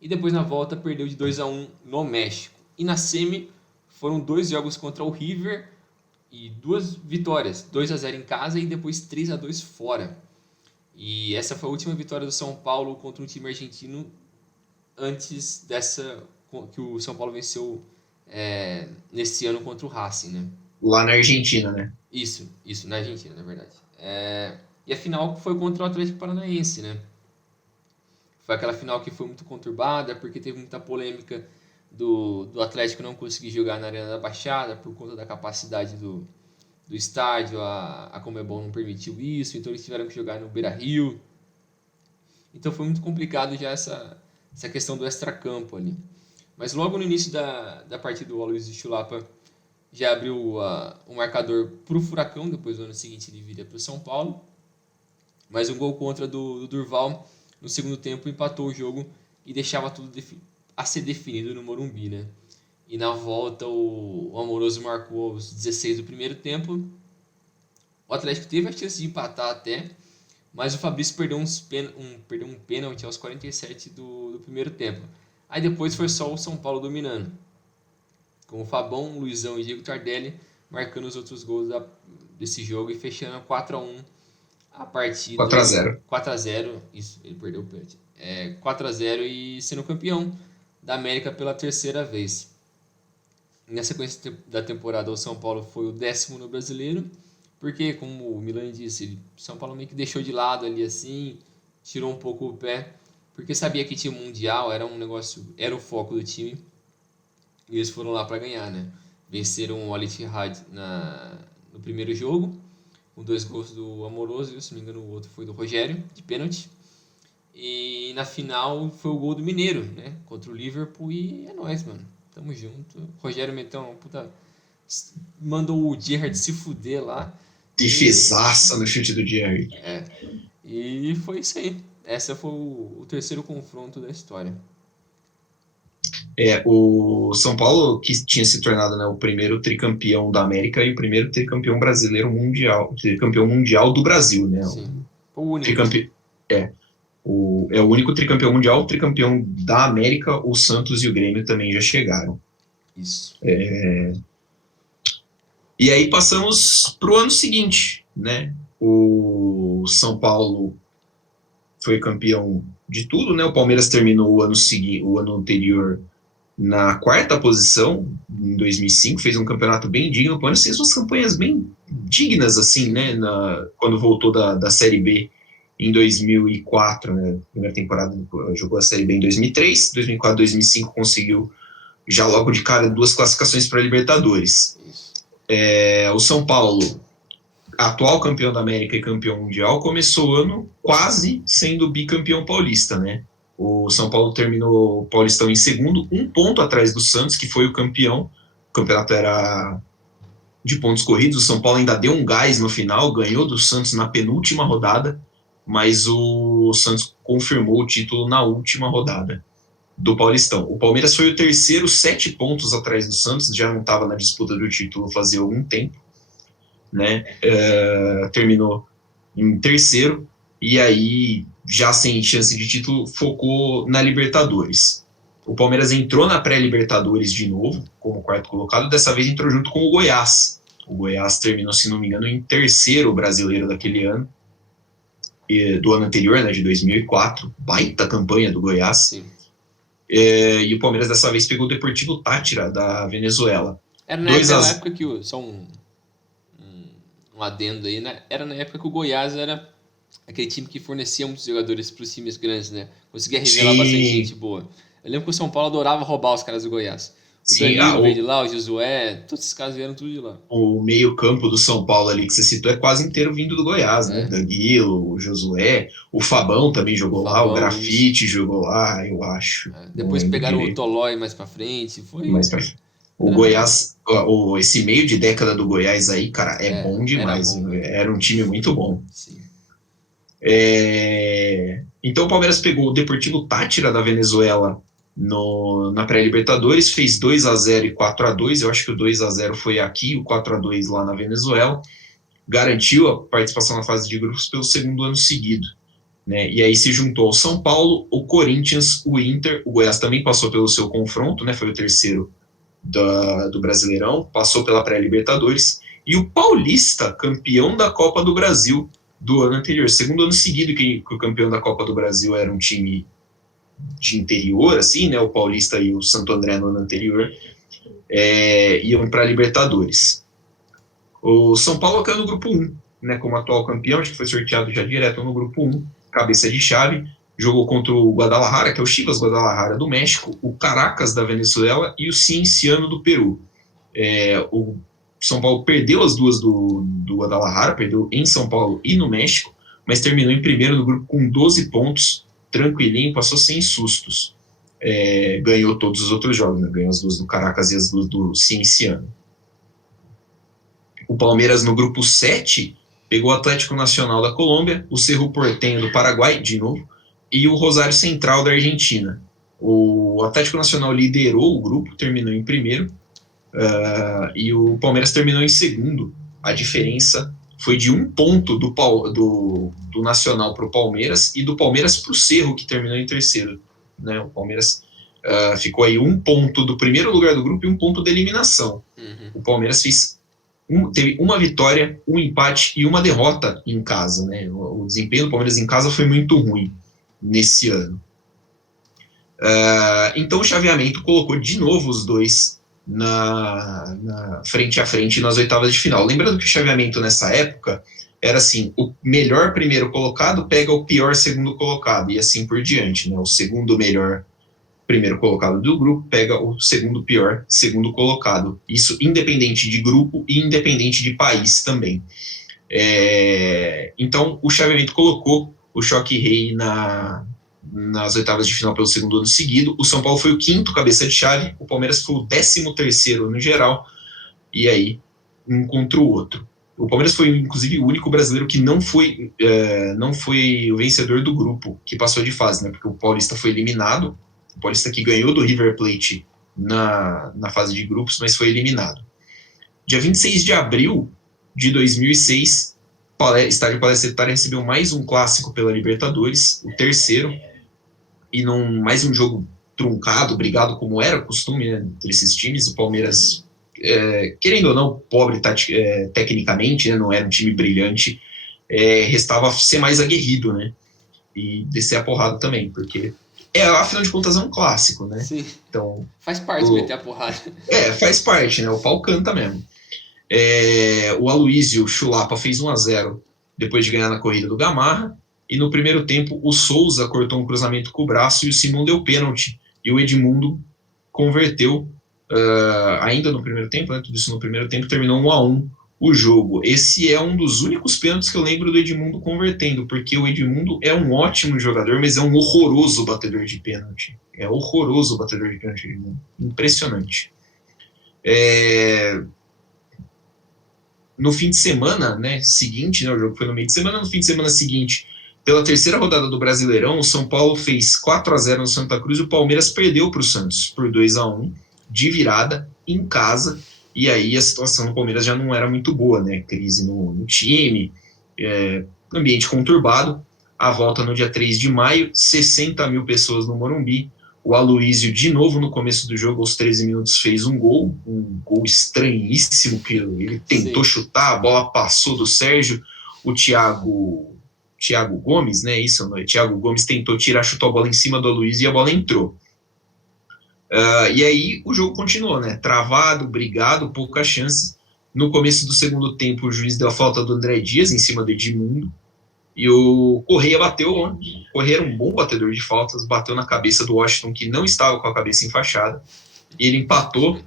e depois na volta perdeu de 2-1 no México. E na semi foram 2 jogos contra o River e 2 vitórias, 2-0 em casa e depois 3-2 fora. E essa foi a última vitória do São Paulo contra um time argentino antes dessa que o São Paulo venceu nesse ano contra o Racing, né? Lá na Argentina, né? Isso, na Argentina, na verdade. E a final foi contra o Atlético Paranaense, né? Foi aquela final que foi muito conturbada, porque teve muita polêmica do Atlético não conseguir jogar na Arena da Baixada por conta da capacidade do estádio, a Conmebol não permitiu isso, então eles tiveram que jogar no Beira-Rio. Então foi muito complicado já essa questão do extracampo ali. Mas logo no início da partida, o Aloysio Chulapa já abriu o marcador para o Furacão, depois no ano seguinte ele vira para o São Paulo. Mas um gol contra do Durval no segundo tempo empatou o jogo e deixava tudo a ser definido no Morumbi, né? E na volta o Amoroso marcou aos 16 do primeiro tempo. O Atlético teve a chance de empatar até, mas o Fabrício perdeu um pênalti aos 47 do primeiro tempo. Aí depois foi só o São Paulo dominando, com o Fabão, Luizão e Diego Tardelli marcando os outros gols desse jogo e fechando 4-1 a partida. 4-0. 4-0, isso, ele perdeu o pênalti. 4-0 e sendo campeão da América pela terceira vez. Na sequência da temporada, o São Paulo foi o 10º no Brasileiro, porque, como o Milan disse, o São Paulo meio que deixou de lado ali assim, tirou um pouco o pé, porque sabia que tinha Mundial, era um negócio, era o foco do time, e eles foram lá para ganhar, né? Venceram o Al Ittihad no primeiro jogo, com 2 gols do Amoroso, se não me engano o outro foi do Rogério, de pênalti. E na final foi o gol do Mineiro, né? Contra o Liverpool, e é nóis, mano. Tamo junto. O Rogério meteu uma puta... mandou o Gerrard se fuder lá. Defesaça no chute do Gerrard. E foi isso aí. Esse foi o terceiro confronto da história. O São Paulo, que tinha se tornado, né, o primeiro tricampeão da América e o primeiro tricampeão brasileiro mundial, tricampeão mundial do Brasil, né? Sim. O único. É o único tricampeão mundial, o tricampeão da América, o Santos e o Grêmio também já chegaram. Isso. E aí passamos para o ano seguinte, né? O São Paulo foi campeão de tudo, né? O Palmeiras terminou o ano anterior na 4ª posição, em 2005, fez um campeonato bem digno. O Palmeiras fez umas campanhas bem dignas, assim, né? Quando voltou da Série B em 2004, né? Primeira temporada, jogou a Série B em 2003, 2004, 2005 conseguiu já logo de cara 2 classificações para a Libertadores. O São Paulo, atual campeão da América e campeão mundial, começou o ano quase sendo bicampeão paulista, né? O São Paulo terminou o Paulistão em segundo, 1 ponto atrás do Santos, que foi o campeão. O campeonato era de pontos corridos. O São Paulo ainda deu um gás no final, ganhou do Santos na penúltima rodada, mas o Santos confirmou o título na última rodada do Paulistão. O Palmeiras foi o terceiro, 7 pontos atrás do Santos, já não estava na disputa do título fazia algum tempo, né? Terminou em terceiro, e aí, já sem chance de título, focou na Libertadores. O Palmeiras entrou na pré-Libertadores de novo, como 4º colocado, dessa vez entrou junto com o Goiás. O Goiás terminou, se não me engano, em terceiro brasileiro daquele ano, do ano anterior, né, de 2004, baita campanha do Goiás. Sim. E o Palmeiras dessa vez pegou o Deportivo Táchira, da Venezuela. Era na época que só um adendo aí, né? Era na época que o Goiás era aquele time que fornecia muitos jogadores para os times grandes, né? Conseguia revelar bastante gente boa. Eu lembro que o São Paulo adorava roubar os caras do Goiás. O Danilo veio de lá, o Josué, todos esses caras vieram tudo de lá. O meio-campo do São Paulo ali que você citou é quase inteiro vindo do Goiás, né? Danilo, o Josué, o Fabão também jogou lá, o Grafite jogou lá, eu acho. Depois pegaram o Tolói mais pra frente. O Goiás, esse meio de década do Goiás aí, cara, bom demais. Era um time muito bom. Sim. Então o Palmeiras pegou o Deportivo Táchira da Venezuela na pré-Libertadores, fez 2-0 e 4-2, eu acho que o 2-0 foi aqui, o 4-2 lá na Venezuela, garantiu a participação na fase de grupos pelo 2º ano seguido, né? E aí se juntou ao São Paulo, o Corinthians, o Inter, o Goiás também passou pelo seu confronto, né? Foi o terceiro do Brasileirão, passou pela pré-Libertadores, e o Paulista, campeão da Copa do Brasil do ano anterior, 2º ano seguido que o campeão da Copa do Brasil era um time de interior, assim, né? O Paulista e o Santo André no ano anterior iam para a Libertadores. O São Paulo caiu no grupo 1, né? Como atual campeão, acho que foi sorteado já direto no grupo 1, cabeça de chave, jogou contra o Guadalajara, que é o Chivas Guadalajara do México, o Caracas da Venezuela e o Cienciano do Peru. O São Paulo perdeu as duas do Guadalajara, perdeu em São Paulo e no México, mas terminou em primeiro no grupo com 12 pontos, tranquilinho, passou sem sustos. Ganhou todos os outros jogos, né? Ganhou as duas do Caracas e as duas do Cienciano. O Palmeiras, no grupo 7, pegou o Atlético Nacional da Colômbia, o Cerro Porteño do Paraguai, de novo, e o Rosário Central da Argentina. O Atlético Nacional liderou o grupo, terminou em primeiro, e o Palmeiras terminou em segundo. A diferença foi de 1 ponto do Nacional para o Palmeiras e do Palmeiras para o Cerro, que terminou em terceiro. Né? O Palmeiras ficou aí 1 ponto do primeiro lugar do grupo e 1 ponto da eliminação. O Palmeiras teve uma vitória, um empate e uma derrota em casa. Né? O desempenho do Palmeiras em casa foi muito ruim nesse ano. Então o chaveamento colocou de novo os dois na frente a frente nas oitavas de final. Lembrando que o chaveamento nessa época era assim, o melhor primeiro colocado pega o pior segundo colocado, e assim por diante. Né? O segundo melhor primeiro colocado do grupo pega o segundo pior segundo colocado. Isso independente de grupo e independente de país também. Então, o chaveamento colocou o Choque Rei nas oitavas de final pelo segundo ano seguido. O São Paulo foi o 5º cabeça de chave, o Palmeiras foi o 13º no geral, e aí um contra o outro. O Palmeiras foi, inclusive, o único brasileiro que não foi o vencedor do grupo, que passou de fase, né? Porque o Paulista foi eliminado, o Paulista que ganhou do River Plate na fase de grupos, mas foi eliminado. Dia 26 de abril de 2006, Estádio Palestra Itália recebeu mais um clássico pela Libertadores, o terceiro, e mais um jogo truncado, brigado, como era costume, né, entre esses times. O Palmeiras, querendo ou não, pobre tecnicamente, né, não era um time brilhante, restava ser mais aguerrido, né, e descer a porrada também, porque afinal de contas é um clássico, né? Sim. Então, faz parte meter a porrada. Faz parte, né? O pau canta mesmo. O Aloysio Chulapa fez 1-0 depois de ganhar na corrida do Gamarra, e no primeiro tempo o Souza cortou um cruzamento com o braço e o Simão deu pênalti, e o Edmundo converteu ainda no primeiro tempo, né? Tudo isso no primeiro tempo, terminou 1-1 o jogo. Esse é um dos únicos pênaltis que eu lembro do Edmundo convertendo, porque o Edmundo é um ótimo jogador, mas é um horroroso batedor de pênalti. É horroroso o batedor de pênalti, Edmundo. Impressionante. No fim de semana, né, seguinte, né, o jogo foi no meio de semana, no fim de semana seguinte, pela terceira rodada do Brasileirão, o São Paulo fez 4-0 no Santa Cruz e o Palmeiras perdeu para o Santos por 2-1, de virada, em casa. E aí a situação do Palmeiras já não era muito boa, né? Crise no time, ambiente conturbado. A volta no dia 3 de maio, 60 mil pessoas no Morumbi. O Aloysio, de novo no começo do jogo, aos 13 minutos, fez um gol estranhíssimo, que ele tentou chutar, a bola passou do Sérgio. O Thiago Gomes, né? Isso, o Thiago Gomes tentou chutou a bola em cima do Aloysio e a bola entrou. E aí o jogo continuou, né? Travado, brigado, poucas chances. No começo do segundo tempo, o juiz deu a falta do André Dias em cima do Edmundo. E o Correia bateu. O Correia era um bom batedor de faltas, bateu na cabeça do Washington, que não estava com a cabeça enfaixada. E ele empatou.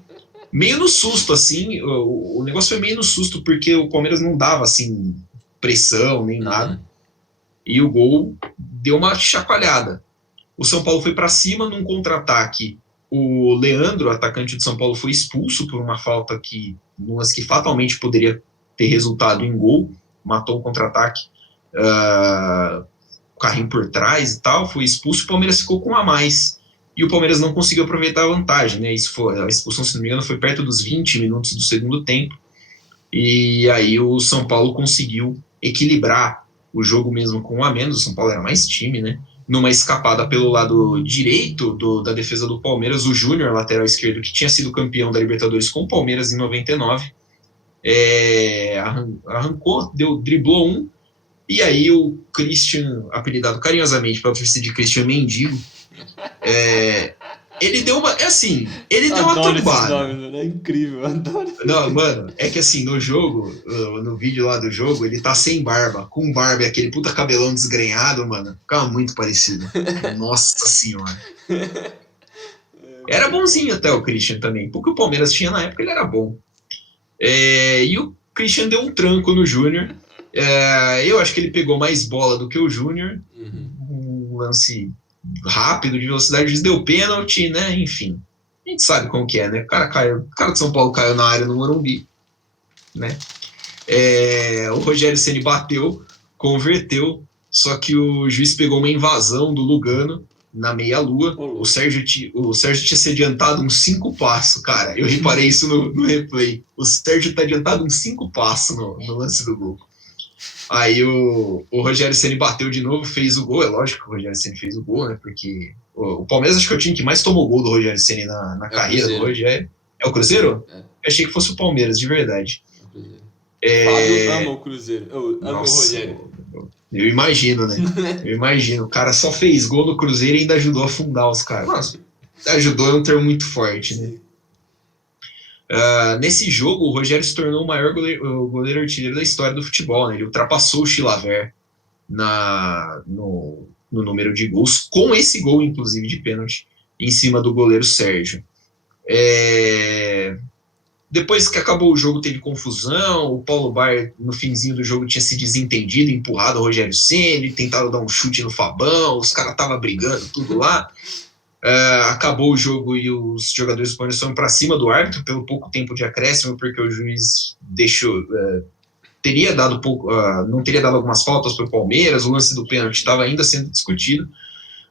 Meio no susto, assim. O negócio foi meio no susto, porque o Palmeiras não dava, assim, pressão nem nada. E o gol deu uma chacoalhada. O São Paulo foi para cima num contra-ataque. O Leandro, atacante do São Paulo, foi expulso por uma falta que fatalmente poderia ter resultado em gol. Matou um contra-ataque, carrinho por trás e tal, foi expulso. O Palmeiras ficou com 1 a mais. E o Palmeiras não conseguiu aproveitar a vantagem, né? A expulsão, se não me engano, foi perto dos 20 minutos do segundo tempo. E aí o São Paulo conseguiu equilibrar o jogo mesmo com 1 a menos. O São Paulo era mais time, né? Numa escapada pelo lado direito da defesa do Palmeiras, o Júnior, lateral esquerdo, que tinha sido campeão da Libertadores com o Palmeiras em 99, arrancou, driblou um, e aí o Christian, apelidado carinhosamente pela torcida de Christian Mendigo, ele deu uma, ele deu uma tombada. É incrível, adoro. Não, mano, é que assim, no jogo, no vídeo lá do jogo, ele tá sem barba, com barba e aquele puta cabelão desgrenhado, mano, ficava muito parecido. Nossa senhora. Era bonzinho até o Christian também, porque o Palmeiras tinha na época, ele era bom. E o Christian deu um tranco no Júnior. Eu acho que ele pegou mais bola do que o Júnior. Um lance rápido, de velocidade, deu pênalti, né? Enfim, a gente sabe como que é, né? O cara de São Paulo caiu na área no Morumbi, né? O Rogério Ceni bateu, converteu, só que o juiz pegou uma invasão do Lugano na meia-lua. O Sérgio tinha se adiantado uns 5 passos, cara. Eu reparei isso no replay. O Sérgio tá adiantado uns 5 passos no lance do gol. Aí o Rogério Ceni bateu de novo, fez o gol. É lógico que o Rogério Ceni fez o gol, né? Porque o Palmeiras acho que é o time que mais tomou gol do Rogério Ceni na carreira do Rogério. É o Cruzeiro? Eu achei que fosse o Palmeiras, de verdade. Fábio ama o Cruzeiro. Eu amo o Rogério. Eu imagino, né? Eu imagino. O cara só fez gol no Cruzeiro e ainda ajudou a afundar os caras. Mas ajudou é um termo muito forte, né? Nesse jogo, o Rogério se tornou o maior goleiro artilheiro da história do futebol, né? Ele ultrapassou o Chilavert no número de gols, com esse gol, inclusive, de pênalti, em cima do goleiro Sérgio. Depois que acabou o jogo, teve confusão. O Paulo Baier, no finzinho do jogo, tinha se desentendido, empurrado o Rogério Ceni, tentado dar um chute no Fabão, os caras estavam brigando, tudo lá. Acabou o jogo e os jogadores do Palmeiras foram para cima do árbitro pelo pouco tempo de acréscimo, porque o juiz teria dado não teria dado algumas faltas para o Palmeiras. O lance do pênalti estava ainda sendo discutido.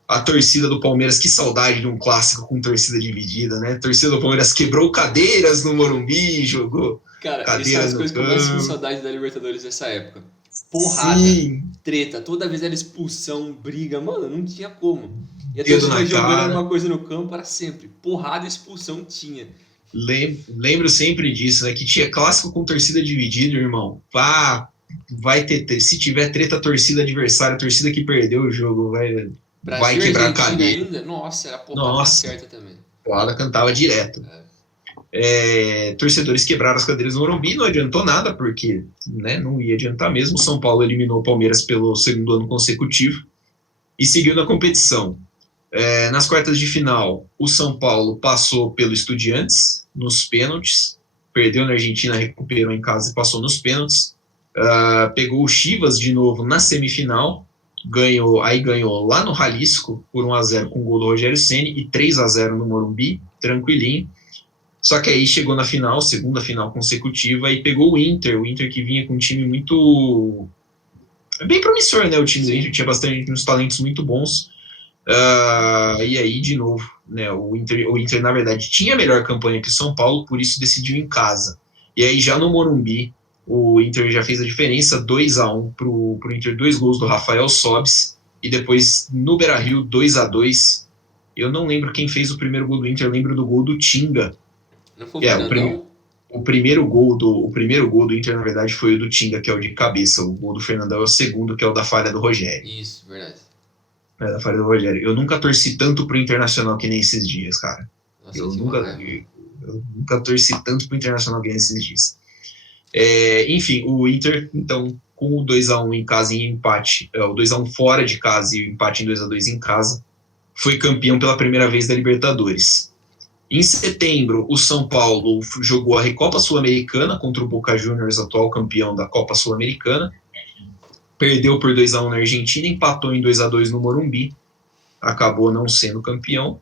A torcida do Palmeiras, que saudade de um clássico com torcida dividida, né? A torcida do Palmeiras quebrou cadeiras no Morumbi, jogou cadeiras. Isso é as coisas que eu mais sinto saudade da Libertadores dessa época. Porrada, treta, toda vez era expulsão, briga, mano, não tinha como. E a torcida jogando uma coisa no campo era sempre. Porrada e expulsão tinha. Lembro sempre disso, né? Que tinha clássico com torcida dividida, irmão. Vai ter. Se tiver treta, torcida adversária, torcida que perdeu o jogo, vai quebrar a cadeira. Ainda? Nossa, era porrada certa também. Porrada cantava direto. Torcedores quebraram as cadeiras no Morumbi, não adiantou nada, porque não ia adiantar mesmo. São Paulo eliminou o Palmeiras pelo segundo ano consecutivo e seguiu na competição. Nas quartas de final, o São Paulo passou pelo Estudiantes nos pênaltis, perdeu na Argentina, recuperou em casa e passou nos pênaltis. Pegou o Chivas de novo na semifinal, ganhou lá no Jalisco por 1-0 com o gol do Rogério Ceni e 3-0 no Morumbi, tranquilinho. Só que aí chegou na final, segunda final consecutiva, e pegou o Inter que vinha com um time muito bem promissor, né? O time do Inter tinha uns talentos muito bons. E aí, de novo, né, o Inter, na verdade, tinha a melhor campanha que o São Paulo, por isso decidiu em casa. E aí, já no Morumbi, o Inter já fez a diferença, 2-1 pro Inter, 2 gols do Rafael Sobis, e depois, no Beira-Rio, 2-2. Eu não lembro quem fez o primeiro gol do Inter, eu lembro do gol do Tinga. Não foi o Fernandão? O primeiro gol do Inter, na verdade, foi o do Tinga, que é o de cabeça. O gol do Fernandão é o segundo, que é o da falha do Rogério. Isso, verdade. Da falha do Rogério. Eu nunca torci tanto pro Internacional que nem esses dias, cara. Nossa, eu nunca torci tanto pro Internacional que nem esses dias. Enfim, o Inter, então, com o 2-1 em casa e empate, o 2-1 fora de casa e o empate em 2-2 em casa, foi campeão pela primeira vez da Libertadores. Em setembro, o São Paulo jogou a Recopa Sul-Americana contra o Boca Juniors, atual campeão da Copa Sul-Americana. Perdeu por 2-1 na Argentina, empatou em 2-2 no Morumbi, acabou não sendo campeão,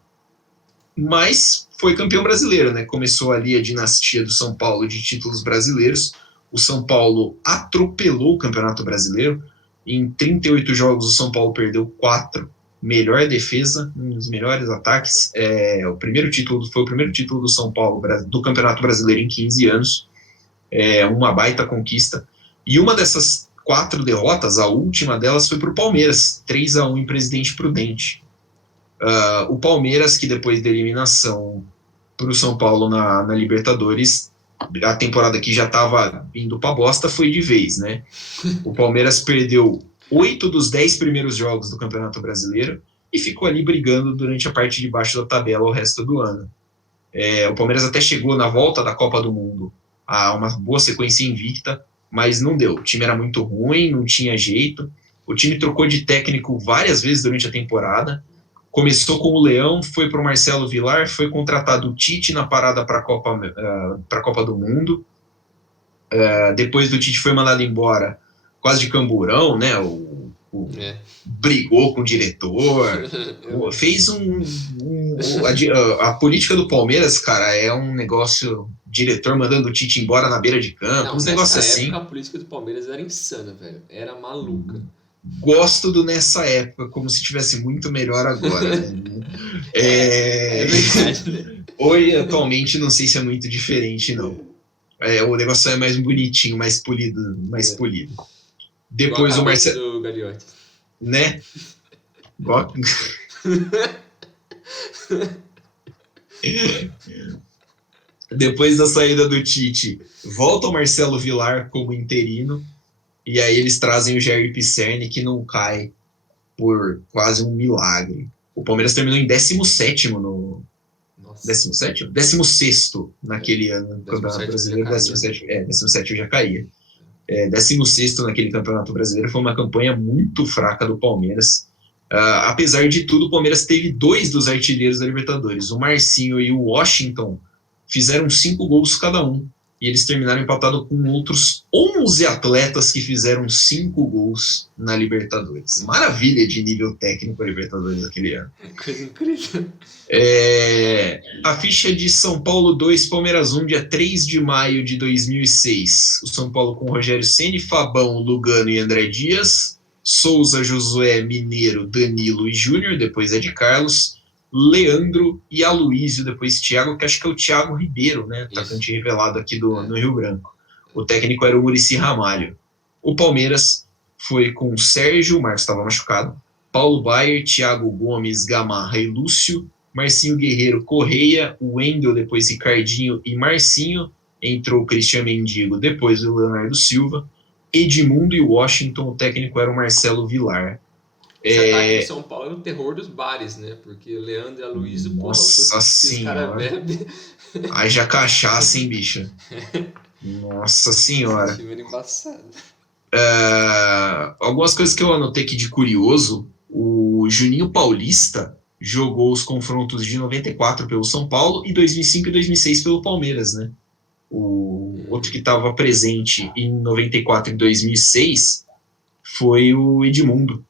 mas foi campeão brasileiro, né? Começou ali a dinastia do São Paulo de títulos brasileiros. O São Paulo atropelou o Campeonato Brasileiro. Em 38 jogos, o São Paulo perdeu 4. Melhor defesa, um dos melhores ataques. Foi o primeiro título do São Paulo, do Campeonato Brasileiro em 15 anos. Uma baita conquista. E uma dessas 4 derrotas, a última delas foi para o Palmeiras, 3-1 em Presidente Prudente. O Palmeiras, que depois da eliminação para o São Paulo na Libertadores, a temporada que já estava indo para bosta, foi de vez, né? O Palmeiras perdeu 8 dos 10 primeiros jogos do Campeonato Brasileiro e ficou ali brigando durante a parte de baixo da tabela o resto do ano. O Palmeiras até chegou na volta da Copa do Mundo a uma boa sequência invicta, mas não deu. O time era muito ruim, não tinha jeito. O time trocou de técnico várias vezes durante a temporada. Começou com o Leão, foi para o Marcelo Villar, foi contratado o Tite na parada para a Copa do Mundo. Depois do Tite foi mandado embora, quase de camburão, né? É. Brigou com o diretor, fez a política do Palmeiras, cara, é um negócio, diretor mandando o Tite embora na beira de campo, Não, uns negócios nessa época assim. a política do Palmeiras era insana, velho. Era maluca. Gosto do nessa época, como se tivesse muito melhor agora, né? É verdade, né? Hoje, atualmente, não sei se é muito diferente, não. O negócio é mais bonitinho, mais polido, mais polido. Igual a Depois o cabeça Marcelo, do Gagliotti. né? Igual- Depois da saída do Tite, volta o Marcelo Villar como interino, e aí eles trazem o Jair Pisserni, que não cai por quase um milagre. O Palmeiras terminou em 17º no. Nossa. 17º? 16º naquele ano, no Campeonato 17º Brasileiro. já caía. 17º já caía. 16º naquele Campeonato Brasileiro foi uma campanha muito fraca do Palmeiras. Apesar de tudo, o Palmeiras teve 2 dos artilheiros da Libertadores. O Marcinho e o Washington fizeram 5 gols cada um. E eles terminaram empatados com outros 11 atletas que fizeram 5 gols na Libertadores. Maravilha de nível técnico a Libertadores aquele ano. Coisa incrível. A ficha de São Paulo 2, Palmeiras 1, dia 3 de maio de 2006. O São Paulo com Rogério Ceni, Fabão, Lugano e André Dias. Souza, Josué, Mineiro, Danilo e Júnior, depois Ed Carlos. Leandro e Aloísio, depois Thiago, que acho que é o Thiago Ribeiro, né? Atacante revelado aqui no Rio Branco. O técnico era o Muricy Ramalho. O Palmeiras foi com Sérgio, o Marcos estava machucado, Paulo Baier, Thiago Gomes, Gamarra e Lúcio, Marcinho Guerreiro, Correia, Wendel, depois Ricardinho e Marcinho, entrou o Cristian Mendigo, depois o Leonardo Silva, Edmundo e Washington, o técnico era o Marcelo Villar. Esse ataque do São Paulo é o terror dos bares, né? Porque Leandro e Aloysio, porra, esses caras bebem. Haja cachaça, hein, bicho? Nossa senhora. Esse time era embaçado. Algumas coisas que eu anotei aqui de curioso. O Juninho Paulista jogou os confrontos de 94 pelo São Paulo e 2005 e 2006 pelo Palmeiras, né? O outro que estava presente em 94 e 2006 foi o Edmundo.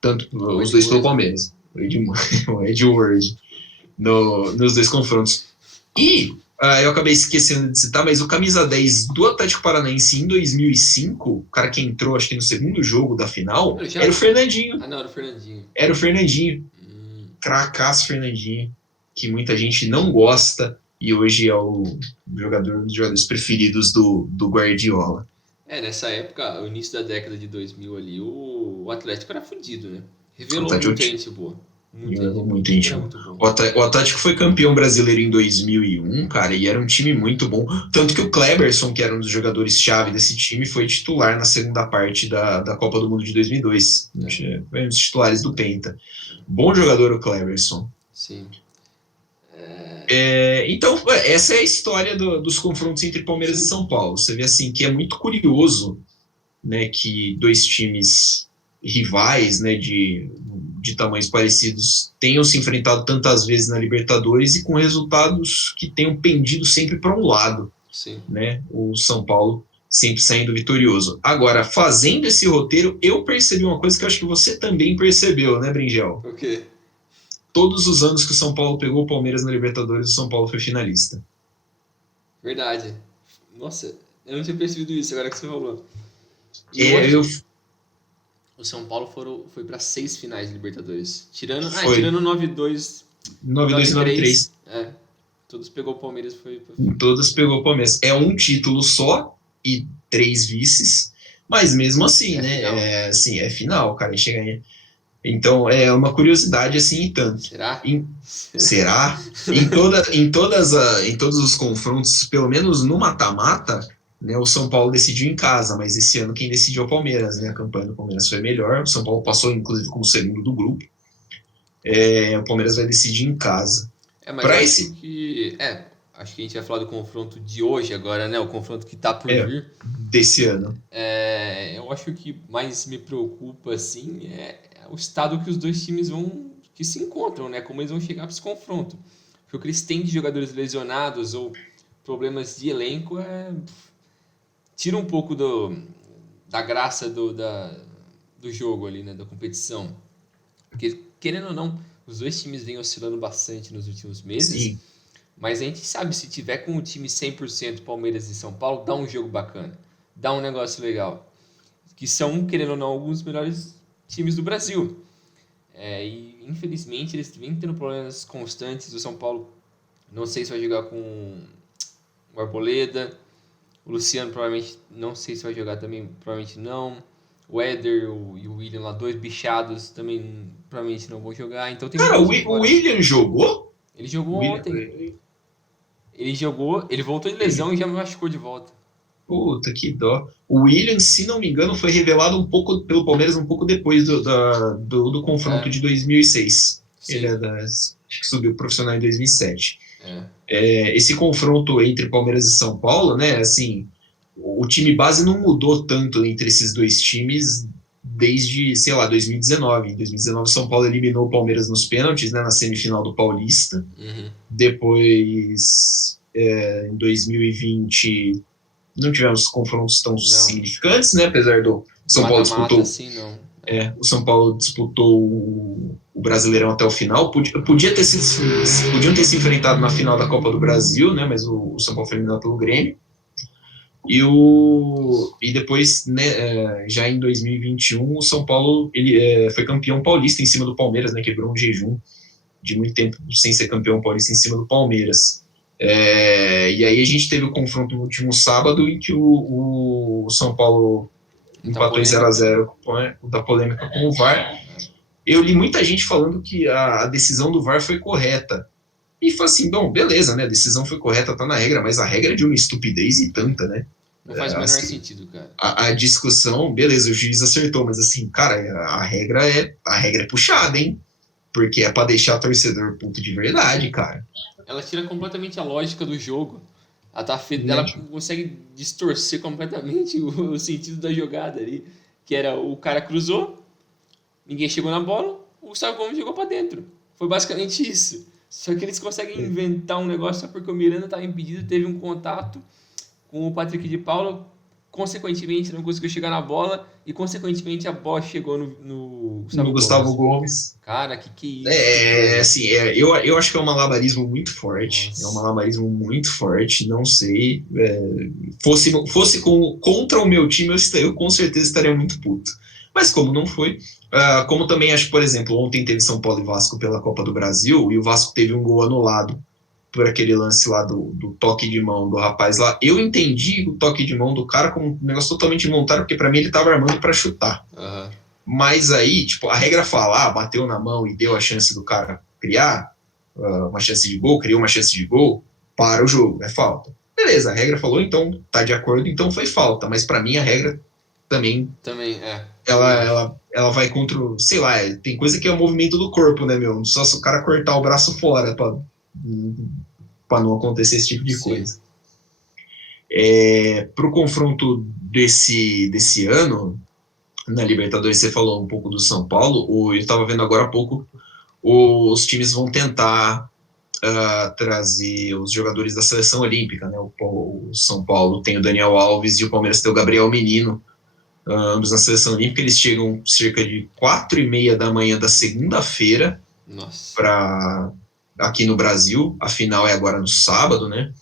Tanto os dois pelo Palmeiras. O Edward nos 2 confrontos. E eu acabei esquecendo de citar, mas o camisa 10 do Atlético Paranaense em 2005, o cara que entrou, acho que no segundo jogo da final, era o Fernandinho. Ah, não, era o Fernandinho. Era o Fernandinho. Cracaço Fernandinho, que muita gente não gosta e hoje é um dos jogadores preferidos do Guardiola. Nessa época, o início da década de 2000 ali, o Atlético era fudido, né? Revelou muita gente boa. Muito gente boa. O Atlético foi campeão brasileiro em 2001, cara, e era um time muito bom. Tanto que o Kleberson, que era um dos jogadores-chave desse time, foi titular na segunda parte da Copa do Mundo de 2002. Foi um dos titulares do Penta. Bom jogador o Kleberson. Sim. Então, essa é a história dos confrontos entre Palmeiras e São Paulo. Você vê assim que é muito curioso, né, que 2 times rivais, né, de tamanhos parecidos tenham se enfrentado tantas vezes na Libertadores e com resultados que tenham pendido sempre para um lado. Sim. Né? O São Paulo sempre saindo vitorioso. Agora, fazendo esse roteiro, eu percebi uma coisa que eu acho que você também percebeu, né, Bringel? O quê? Todos os anos que o São Paulo pegou o Palmeiras na Libertadores, o São Paulo foi finalista. Verdade. Nossa, eu não tinha percebido isso agora que você falou. O São Paulo foi para 6 finais de Libertadores. Tirando 9-2. 9-2 e 9-3. Todos pegou o Palmeiras. Todos pegou o Palmeiras. É um título só e 3 vices. Mas mesmo assim, né? É final, cara. Chega aí. Então, é uma curiosidade assim e tanto. Será? Em todos os confrontos, pelo menos no mata-mata, né, o São Paulo decidiu em casa, mas esse ano quem decidiu é o Palmeiras, né? A campanha do Palmeiras foi melhor. O São Paulo passou, inclusive, como segundo do grupo. O Palmeiras vai decidir em casa. Acho que a gente vai falar do confronto de hoje agora, né? O confronto que tá por vir. Desse ano. Eu acho que mais me preocupa, assim, é o estado que os 2 times que se encontram, né? Como eles vão chegar para esse confronto. Porque o que eles têm de jogadores lesionados ou problemas de elenco tira um pouco da graça do do jogo ali, né, da competição. Porque, querendo ou não, os dois times vêm oscilando bastante nos últimos meses, Sim. mas a gente sabe, se tiver com o time 100% Palmeiras e São Paulo, dá um jogo bacana, dá um negócio legal. Que são, querendo ou não, alguns dos melhores times do Brasil. E infelizmente eles vêm tendo problemas constantes. O São Paulo, não sei se vai jogar com o Arboleda. O Luciano provavelmente, não sei se vai jogar também, provavelmente não. O Éder e o William lá, dois bichados, também provavelmente não vão jogar. Então tem muita Cara, gente o fora. William jogou? Ele jogou O William, ontem. Ele jogou, ele voltou de ele, lesão e já me machucou de volta. puta, que dó. O William, se não me engano, foi revelado um pouco pelo Palmeiras um pouco depois do confronto É, de 2006. Ele Sim. sim. acho que subiu profissional em 2007. É. Esse confronto entre Palmeiras e São Paulo, né? Assim, o time base não mudou tanto entre esses dois times desde, sei lá, 2019. Em 2019, São Paulo eliminou o Palmeiras nos pênaltis, né? Na semifinal do Paulista. Uhum. Depois, em 2020, não tivemos confrontos tão Não. significantes, né? Apesar do De São Paulo mata-mata, disputou, assim, não. o São Paulo disputou o Brasileirão até o final. Podiam ter se enfrentado na final da Copa do Brasil, né? Mas o São Paulo foi eliminado pelo Grêmio. E depois, né, já em 2021, o São Paulo foi campeão paulista em cima do Palmeiras, né? Quebrou um jejum de muito tempo sem ser campeão paulista em cima do Palmeiras. E aí a gente teve o confronto no último sábado em que o São Paulo Muita empatou em polêmica, né? 0x0 da polêmica com o VAR. Eu li muita gente falando que a decisão do VAR foi correta. E foi assim, bom, beleza, né? A decisão foi correta, tá na regra, mas a regra é de uma estupidez e tanta, né? Não faz o menor Assim, sentido, cara. a discussão, beleza, o juiz acertou, mas assim, cara, a regra é puxada, hein? Porque é pra deixar o torcedor puto de verdade, cara. Ela tira completamente a lógica do jogo. Né? Ela consegue distorcer completamente o sentido da jogada ali. Que era o cara cruzou, ninguém chegou na bola, o Gustavo Gomes jogou pra dentro. Foi basicamente isso. Só que eles conseguem inventar um negócio só porque o Miranda estava impedido, teve um contato com o Patrick de Paula, consequentemente não conseguiu chegar na bola e consequentemente a bola chegou no No Gustavo Gustavo Gomes. Gomes. Cara, que isso, velho? Assim, eu acho que é um malabarismo muito forte. É um Nossa. malabarismo muito forte. Não sei. Fosse contra o meu time, eu com certeza estaria muito puto. Mas como não foi. Como também acho que, por exemplo, ontem teve São Paulo e Vasco pela Copa do Brasil e o Vasco teve um gol anulado por aquele lance lá do toque de mão do rapaz lá. Eu entendi o toque de mão do cara como um negócio totalmente involuntário, porque para mim ele estava armando para chutar. Aham. Mas aí, tipo, a regra fala, bateu na mão e deu a chance do cara criar uma chance de gol, criou uma chance de gol, para o jogo, é falta. Beleza, a regra falou, então tá de acordo, então foi falta. Mas para mim a regra também, Também, também ela, acho. ela, ela vai contra, sei lá, tem coisa que é o movimento do corpo, né, meu? Só se o cara cortar o braço fora para não acontecer esse tipo de Sim. coisa. Para o confronto desse ano, na Libertadores, você falou um pouco do São Paulo, eu estava vendo agora há pouco, os times vão tentar trazer os jogadores da seleção olímpica, né? O São Paulo tem o Daniel Alves e o Palmeiras tem o Gabriel Menino, ambos na seleção olímpica. Eles chegam cerca de 4h30 da manhã da segunda-feira Nossa. para aqui no Brasil. A final é agora no sábado, né?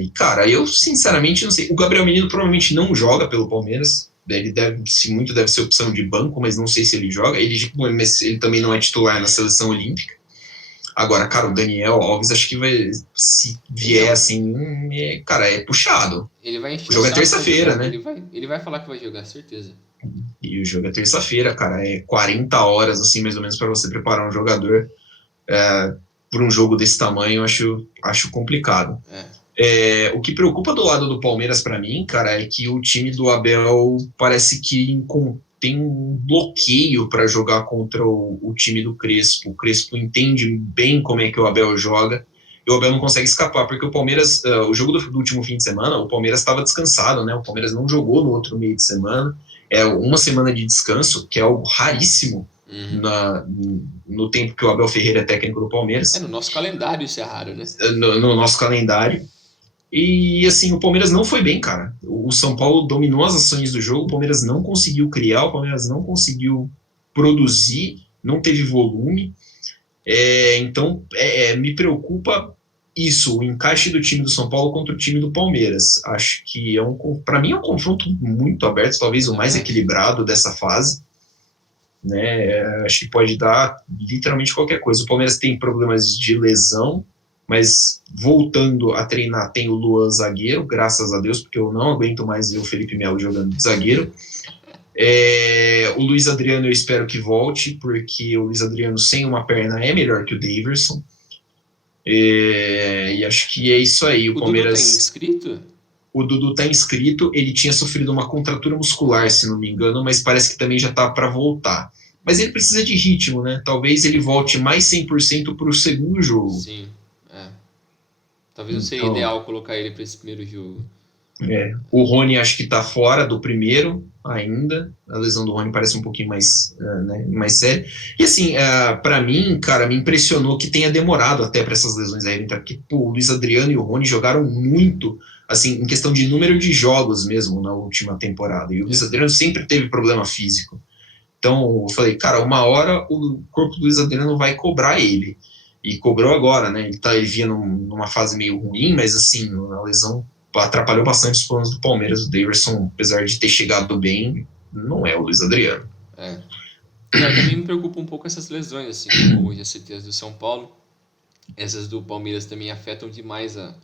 E cara, eu sinceramente não sei. O Gabriel Menino provavelmente não joga pelo Palmeiras. Ele deve ser opção de banco, mas não sei se ele joga. Ele também não é titular na seleção olímpica. Agora, cara, o Daniel Alves, acho que vai, se vier Não, assim, cara, é puxado. ele vai O encher o jogo é saco pra terça-feira, jogar. né? Ele vai falar que vai jogar, certeza. E o jogo é terça-feira, cara. É 40 horas, assim, mais ou menos, para você preparar um jogador por um jogo desse tamanho, eu acho complicado. É. O que preocupa do lado do Palmeiras para mim, cara, é que o time do Abel parece que tem um bloqueio para jogar contra o time do Crespo. O Crespo entende bem como é que o Abel joga e o Abel não consegue escapar, porque o Palmeiras, o jogo do último fim de semana, o Palmeiras estava descansado, né? O Palmeiras não jogou no outro meio de semana. É uma semana de descanso, que é algo raríssimo Uhum. no tempo que o Abel Ferreira é técnico do Palmeiras, No nosso calendário isso é raro, né? no nosso calendário. E assim, o Palmeiras não foi bem, cara. O São Paulo dominou as ações do jogo, o Palmeiras não conseguiu criar, o Palmeiras não conseguiu produzir, não teve volume. Então, me preocupa isso, o encaixe do time do São Paulo contra o time do Palmeiras. Acho que para mim é um confronto muito aberto, talvez o mais equilibrado dessa fase. Né? Acho que pode dar literalmente qualquer coisa. O Palmeiras tem problemas de lesão, mas voltando a treinar tem o Luan zagueiro, graças a Deus, porque eu não aguento mais ver o Felipe Melo jogando de zagueiro. O Luiz Adriano eu espero que volte, porque o Luiz Adriano sem uma perna é melhor que o Daverson. E acho que é isso aí. O Palmeiras. Dudu tá inscrito? O Dudu tá inscrito, ele tinha sofrido uma contratura muscular, se não me engano, mas parece que também já tá para voltar. Mas ele precisa de ritmo, né? Talvez ele volte mais 100% para o segundo jogo. Sim, talvez não seria ideal colocar ele para esse primeiro jogo. O Rony acho que tá fora do primeiro ainda. A lesão do Rony parece um pouquinho mais séria. E assim, para mim, cara, me impressionou que tenha demorado até para essas lesões aí, porque o Luiz Adriano e o Rony jogaram muito, assim, em questão de número de jogos mesmo na última temporada. E o Luiz Adriano sempre teve problema físico. Então, eu falei, cara, uma hora o corpo do Luiz Adriano vai cobrar ele. E cobrou agora, né? Ele vinha numa fase meio ruim, mas assim, a lesão atrapalhou bastante os planos do Palmeiras. O Daverson, apesar de ter chegado bem, não é o Luiz Adriano. Também me preocupa um pouco essas lesões, assim, como já citei as do São Paulo. Essas do Palmeiras também afetam demais a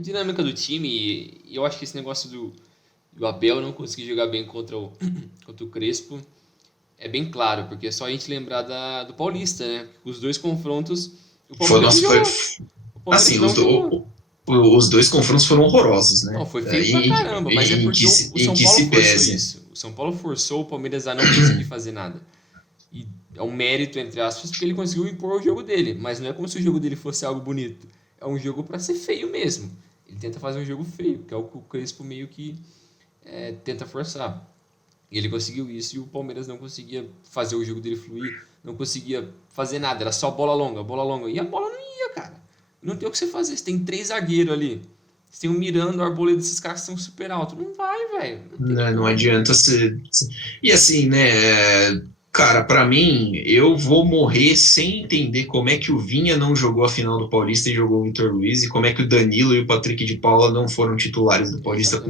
dinâmica do time. E eu acho que esse negócio do Abel não conseguir jogar bem contra o Crespo é bem claro, porque é só a gente lembrar do Paulista, né? Os dois confrontos, o Palmeiras os dois confrontos foram horrorosos, né? Não, foi feio pra caramba, mas é porque o São Paulo forçou isso. O São Paulo forçou o Palmeiras a não conseguir fazer nada. E é um mérito, entre aspas, porque ele conseguiu impor o jogo dele, mas não é como se o jogo dele fosse algo bonito. É um jogo pra ser feio mesmo. Ele tenta fazer um jogo feio, que é o que o Crespo meio que tenta forçar. E ele conseguiu isso e o Palmeiras não conseguia fazer o jogo dele fluir, não conseguia fazer nada, era só bola longa. E a bola não ia, cara. Não tem o que você fazer, você tem 3 zagueiros ali. Você tem o Miranda, o Arboleda, esses caras que são super altos. Não vai, velho. Não adianta ser. E assim, né? Cara, pra mim, eu vou morrer sem entender como é que o Vinha não jogou a final do Paulista e jogou o Vitor Luiz, e como é que o Danilo e o Patrick de Paula não foram titulares do Paulista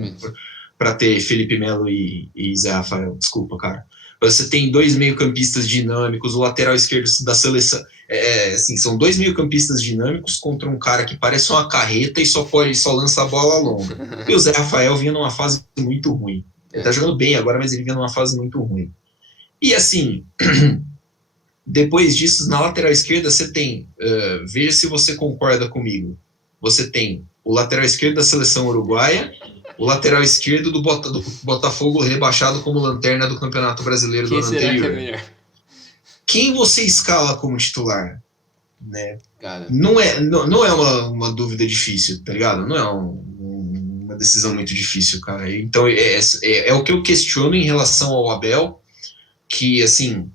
para ter Felipe Melo e Zé Rafael. Desculpa, cara. Você tem 2 meio-campistas dinâmicos, o lateral esquerdo da seleção. Assim, são 2 meio-campistas dinâmicos contra um cara que parece uma carreta e só lança a bola longa. E o Zé Rafael vinha numa fase muito ruim. Ele tá jogando bem agora, mas ele vinha numa fase muito ruim. E assim, depois disso, na lateral esquerda, você tem, veja se você concorda comigo, você tem o lateral esquerdo da seleção uruguaia, o lateral esquerdo do Botafogo rebaixado como lanterna do Campeonato Brasileiro do ano anterior. Que é melhor? Quem você escala como titular? Né? Cara. Não é uma dúvida difícil, tá ligado? Não é uma decisão muito difícil, cara. Então, é o que eu questiono em relação ao Abel, que, assim,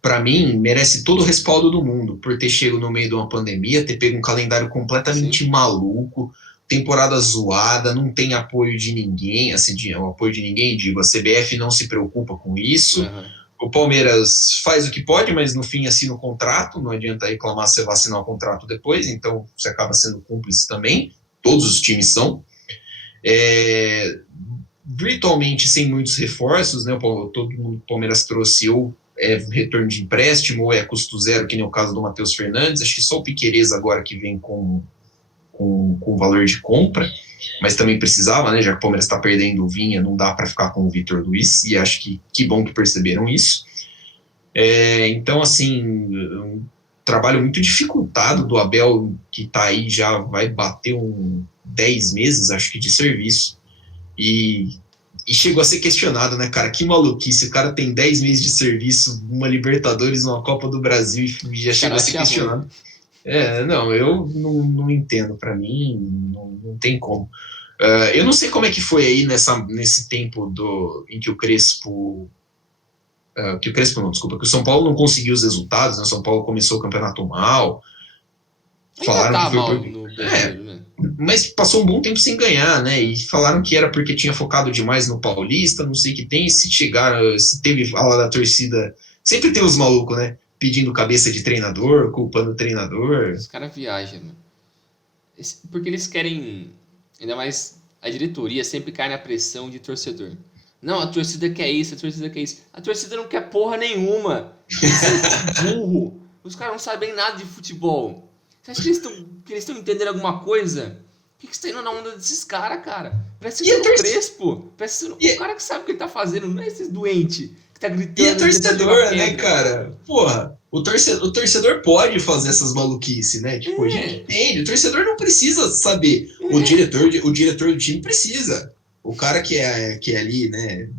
para mim, merece todo o respaldo do mundo por ter chegado no meio de uma pandemia, ter pego um calendário completamente maluco, temporada zoada, não tem apoio de ninguém, assim, o apoio de ninguém, digo, a CBF não se preocupa com isso, o Palmeiras faz o que pode, mas no fim assina o contrato, não adianta reclamar se você vai assinar o contrato depois, então você acaba sendo cúmplice também, todos os times são. Virtualmente sem muitos reforços, né? Todo mundo que o Palmeiras trouxe ou retorno de empréstimo ou custo zero, que nem o caso do Matheus Fernandes. Acho que só o Piquerez agora que vem com valor de compra, mas também precisava, né? Já que o Palmeiras está perdendo o Vinha, não dá para ficar com o Vitor Luiz, e acho que bom que perceberam isso. Então, assim, um trabalho muito dificultado do Abel, que está aí, já vai bater 10 meses, acho que, de serviço. E chegou a ser questionado, né, cara? Que maluquice, o cara tem 10 meses de serviço, uma Libertadores, uma Copa do Brasil, e já chegou a ser questionado. Eu não entendo, pra mim, não tem como. Eu não sei como é que foi aí nesse tempo em que o Crespo... que o São Paulo não conseguiu os resultados, né? O São Paulo começou o campeonato mal. Ainda Falaram tá que foi mal por... no É, brasileiro, né? mas passou um bom tempo sem ganhar, né? E falaram que era porque tinha focado demais no Paulista, não sei o que tem. Se chegar, se teve fala da torcida. Sempre tem os malucos, né? Pedindo cabeça de treinador, culpando o treinador. Os caras viajam, mano. Porque eles querem. Ainda mais a diretoria sempre cai na pressão de torcedor. Não, a torcida quer isso, a torcida quer isso. A torcida não quer porra nenhuma. Eles são tudo burro. Os caras não sabem nada de futebol. Você acha que eles estão entendendo alguma coisa? Por que você tá indo na onda desses caras, cara? Presta E a, atenção no torcida, Crespo. Presta atenção e, no cara que sabe o que ele tá fazendo, não é esses doentes que tá e a gritando, tentando jogar torcedor, né, pedra. cara? Porra, o torcedor pode fazer essas maluquices, né? Tipo, a gente É, entende. O torcedor não precisa saber. O diretor do time precisa. O cara que é ali, né? que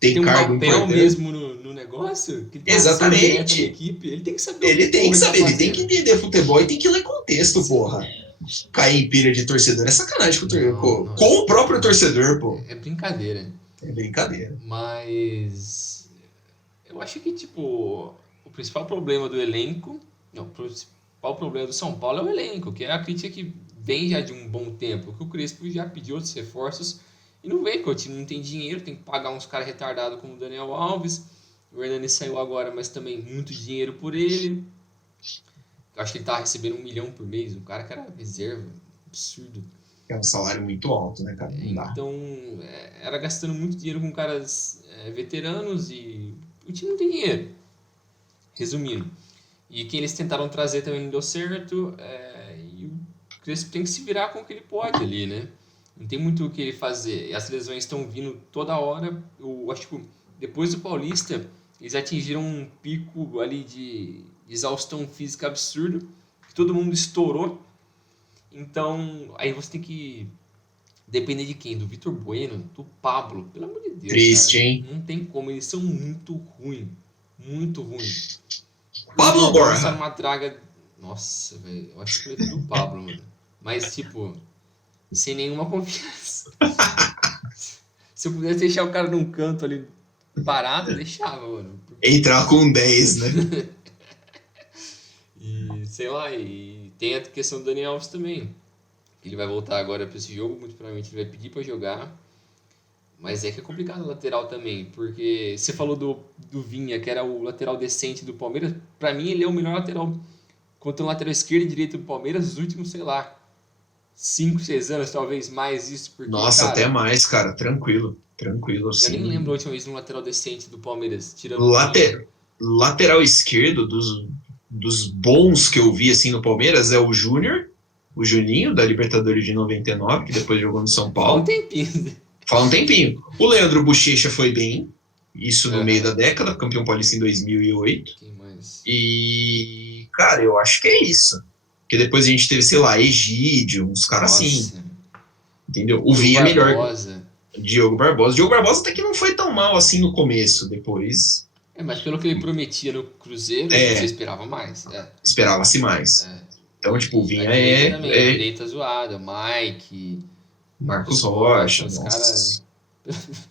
Tem tem um cargo papel importante. mesmo no negócio, que tem ação direta na Exatamente. equipe, ele tem que saber o que Ele tem porra que ele tá saber, ele tem que fazendo. entender futebol e tem que ler contexto, Sim. porra. Cair em pilha de torcedor é sacanagem com o torcedor, Não, pô. não, Com o próprio torcedor, pô. é brincadeira. É brincadeira. Mas eu acho que, tipo, o principal problema do elenco, não, o principal problema do São Paulo é o elenco, que é a crítica que vem já de um bom tempo, que o Crespo já pediu outros reforços e não vem, porque o time não tem dinheiro, tem que pagar uns caras retardados como o Daniel Alves, o Hernani saiu agora, mas também muito dinheiro por ele. Eu acho que ele tava recebendo 1 milhão por mês, um cara que era reserva, absurdo. É um salário muito alto, né, cara? Não dá. Então, era gastando muito dinheiro com caras veteranos e o time não tem dinheiro. Resumindo. E quem eles tentaram trazer também não deu certo. E o Crespo tem que se virar com o que ele pode ali, né? Não tem muito o que ele fazer. E as lesões estão vindo toda hora. Eu acho que depois do Paulista, eles atingiram um pico ali de exaustão física absurdo. Que todo mundo estourou. Então, aí você tem que depender de quem? Do Vitor Bueno, do Pablo. Pelo amor de Deus, Triste, cara. hein? Não tem como. Eles são muito ruins. Muito ruins. O Pablo Igor Gomes tá Borja. numa draga. Nossa, velho. Eu acho que eu prefiro o Pablo, mano. Mas, tipo, sem nenhuma confiança. Se eu pudesse deixar o cara num canto ali parado, eu deixava, mano. Entrar com 10, né? E sei lá, e tem a questão do Daniel Alves também. Ele vai voltar agora pra esse jogo, muito provavelmente ele vai pedir pra jogar. Mas é que é complicado o lateral também, porque você falou do Vinha, que era o lateral decente do Palmeiras. Pra mim, ele é o melhor lateral, contra o lateral esquerdo e direito do Palmeiras nos últimos, sei lá, 5, 6 anos, talvez mais isso, porque, Nossa, até cara, mais, cara. Tranquilo. Tranquilo, eu nem lembro assim. a última vez um lateral decente do Palmeiras, tirando o Vinha. Later... Lateral esquerdo dos bons que eu vi, assim, no Palmeiras é o Júnior, o Juninho, da Libertadores de 99, que depois jogou no São Fala um Paulo. tempinho. Fala um tempinho. O Leandro Bochecha foi bem, isso no meio da Aham. década, campeão paulista em 2008. Quem mais? E, cara, eu acho que é isso. Porque depois a gente teve, sei lá, Egídio, uns caras assim, Nossa, entendeu? O Diogo Vinha é melhor. Barbosa. Diogo Barbosa. Diogo Barbosa até que não foi tão mal assim no começo. Depois, Mas pelo que ele prometia no Cruzeiro, você é, esperava mais. esperava-se mais. É. Então, tipo, o E a Vinha direita também, a é direita zoada, o Mike, Marcos Marcos Rocha, Rocha, os caras. nossa.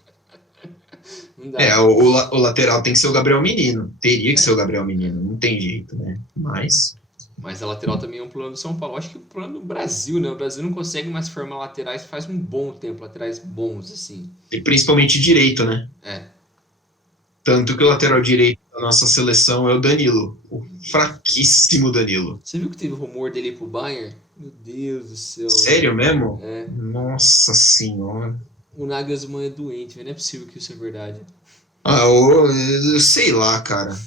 Não dá. O lateral tem que ser o Gabriel Menino. Teria que ser É, o Gabriel é. Menino. Não tem jeito, né? Mas, Mas a lateral também é um problema do São Paulo. Acho que o problema do Brasil, né? O Brasil não consegue mais formar laterais faz um bom tempo, laterais bons, assim. e principalmente direito, né? É. Tanto que o lateral direito da nossa seleção é o Danilo. O fraquíssimo Danilo. Você viu que teve rumor dele ir pro Bayern? Meu Deus do céu, velho. Sério mesmo? É. Nossa senhora. O Nagelsmann é doente, velho. Não é possível que isso é verdade. Ah, eu sei lá, cara.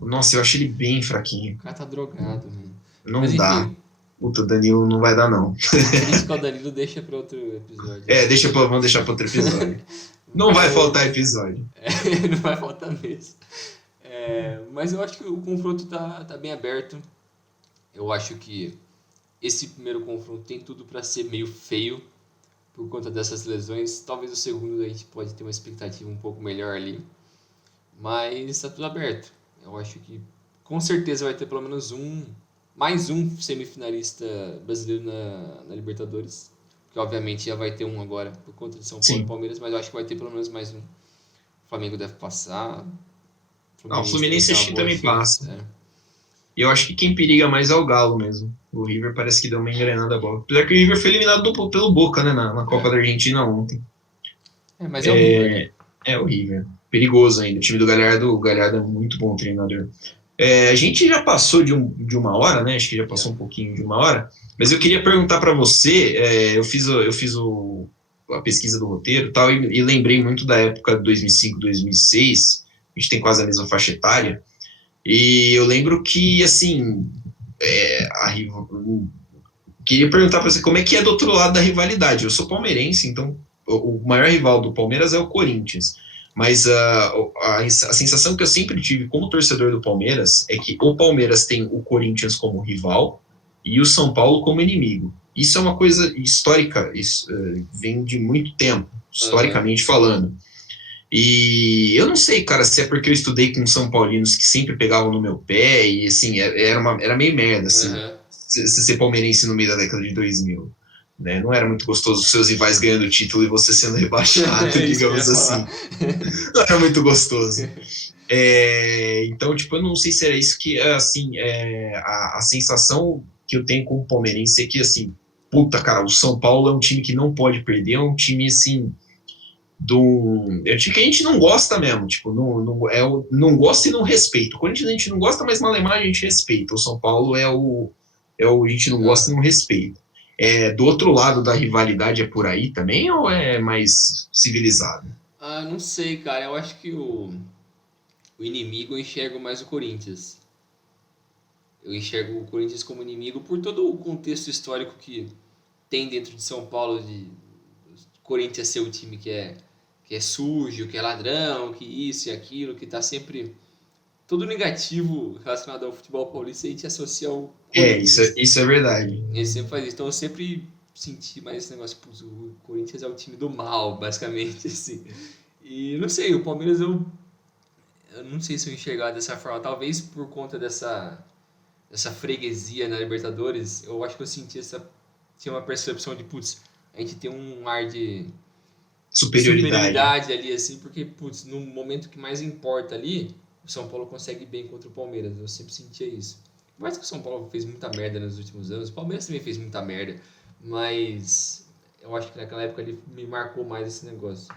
Nossa, eu acho ele bem fraquinho. O cara tá drogado, mano. Mas Não dá. enfim, Puta, Danilo não vai dar, não. crítica ao Danilo deixa pra outro episódio. Vamos deixar para outro episódio. Não vai Mas- faltar episódio. não vai faltar mesmo. Mas eu acho que o confronto tá bem aberto. Eu acho que esse primeiro confronto tem tudo para ser meio feio por conta dessas lesões. Talvez o segundo a gente pode ter uma expectativa um pouco melhor ali. Mas está tudo aberto. Eu acho que com certeza vai ter pelo menos mais um semifinalista brasileiro na Libertadores. Porque obviamente já vai ter um agora por conta de São Paulo Sim. e Palmeiras, mas eu acho que vai ter pelo menos mais um. O Flamengo deve passar. O Fluminense deve ter acho uma que boa também chance, passa. E eu acho que quem periga mais é o Galo mesmo. O River parece que deu uma engrenada boa. Apesar que o River foi eliminado pelo Boca, né? Na Copa da Argentina ontem. Mas é o River, né? É o River. Perigoso ainda. O time do Galhardo, o Galhardo é muito bom treinador. A gente já passou de uma hora, né? Acho que já passou um pouquinho de uma hora. Mas eu queria perguntar para você. Eu fiz a pesquisa do roteiro e tal, e lembrei muito da época de 2005, 2006. A gente tem quase a mesma faixa etária. E eu lembro que, assim, queria perguntar para você como é que é do outro lado da rivalidade. Eu sou palmeirense, então o maior rival do Palmeiras é o Corinthians. Mas a sensação que eu sempre tive como torcedor do Palmeiras é que o Palmeiras tem o Corinthians como rival e o São Paulo como inimigo. Isso é uma coisa histórica, isso vem de muito tempo, historicamente falando. E eu não sei, cara, se é porque eu estudei com São Paulinos que sempre pegavam no meu pé e, assim, era meio merda, assim, se ser palmeirense no meio da década de 2000. Né? Não era muito gostoso os seus rivais ganhando o título e você sendo rebaixado, digamos assim. Não era muito gostoso. Então, tipo, eu não sei se era isso que, assim, a sensação que eu tenho como palmeirense é que, assim, puta, cara, o São Paulo é um time que não pode perder, é um time, assim, é um time que a gente não gosta mesmo, tipo, não gosta e não respeita. O Corinthians a gente não gosta, mas malemar a gente respeita. O São Paulo a gente não gosta e não respeita. Do outro lado da rivalidade é por aí também ou é mais civilizado? Não sei, cara. Eu acho que o inimigo eu enxergo mais o Corinthians. Eu enxergo o Corinthians como inimigo por todo o contexto histórico que tem dentro de São Paulo, de Corinthians ser o time que é sujo, que é ladrão, que isso e aquilo, que tá sempre todo negativo relacionado ao futebol paulista, a gente associa ao Corinthians. Isso é verdade. Ele sempre faz isso. Então eu sempre senti mais esse negócio, putz, o Corinthians é o time do mal, basicamente, assim. E não sei, o Palmeiras eu não sei se eu enxergar dessa forma, talvez por conta dessa freguesia na Libertadores, eu acho que eu tinha uma percepção de, putz, a gente tem um ar de superioridade ali, assim, porque, putz, no momento que mais importa ali, o São Paulo consegue bem contra o Palmeiras. Eu sempre sentia isso. Por mais que o São Paulo fez muita merda nos últimos anos, o Palmeiras também fez muita merda, mas eu acho que naquela época ele me marcou mais esse negócio.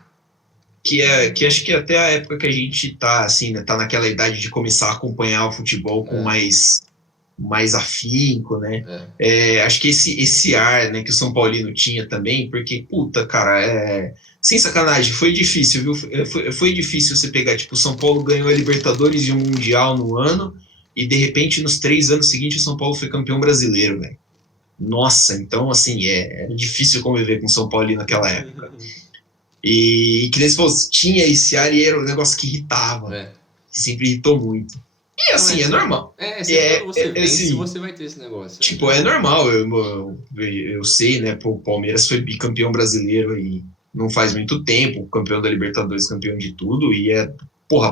Que acho que até a época que a gente tá, assim, né, tá naquela idade de começar a acompanhar o futebol com mais afinco, né? Acho que esse ar, né, que o São Paulino tinha também, porque, puta, cara, sem sacanagem, foi difícil, viu? Foi difícil você pegar, tipo, o São Paulo ganhou a Libertadores e o Mundial no ano, e de repente, nos 3 anos seguintes, o São Paulo foi campeão brasileiro, velho. Nossa, então, assim, era difícil conviver com o São Paulo naquela época. E que nem se fosse, tinha esse ar e era um negócio que irritava, que sempre irritou muito. E assim, é normal. Quando você vence, assim, você vai ter esse negócio. Tipo, é normal. Eu sei, né? Pô, o Palmeiras foi bicampeão brasileiro e não faz muito tempo, campeão da Libertadores, campeão de tudo, e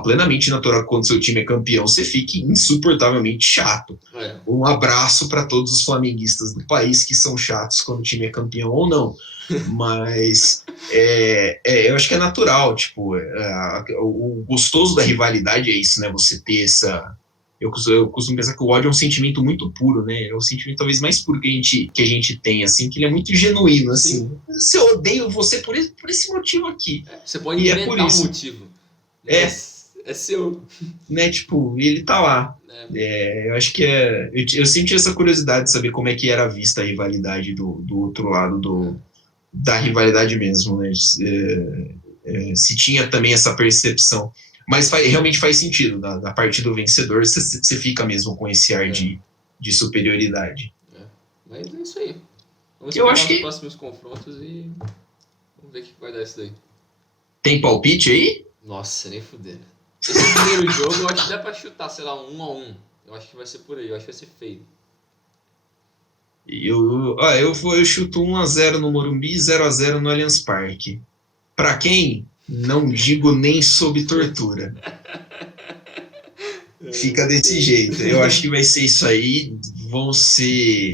plenamente natural que quando seu time é campeão, você fique insuportavelmente chato. Um abraço para todos os flamenguistas do país que são chatos quando o time é campeão ou não. Mas eu acho que é natural, tipo, o gostoso da rivalidade é isso, né? Você ter essa. Eu costumo pensar que o ódio é um sentimento muito puro, né? É o sentimento talvez mais puro que a gente tem, assim, que ele é muito genuíno, assim. Sim. Se eu odeio você por esse motivo aqui. Você pode inventar um motivo. É seu. Né, tipo, ele tá lá. Eu acho que eu senti essa curiosidade de saber como é que era vista a rivalidade do outro lado da rivalidade mesmo, né? Se tinha também essa percepção. Mas realmente faz sentido. Da parte do vencedor, você fica mesmo com esse ar de superioridade. Mas é isso aí. Vamos esperar os próximos confrontos e vamos ver o que vai dar isso daí. Tem palpite aí? Nossa, nem fudendo. Esse primeiro jogo eu acho que dá pra chutar, sei lá, 1-1. Eu acho que vai ser por aí, eu acho que vai ser feio. Eu chuto 1-0 no Morumbi e 0-0 no Allianz Parque. Pra quem? Não digo nem sob tortura. Fica desse jeito. Eu acho que vai ser isso aí.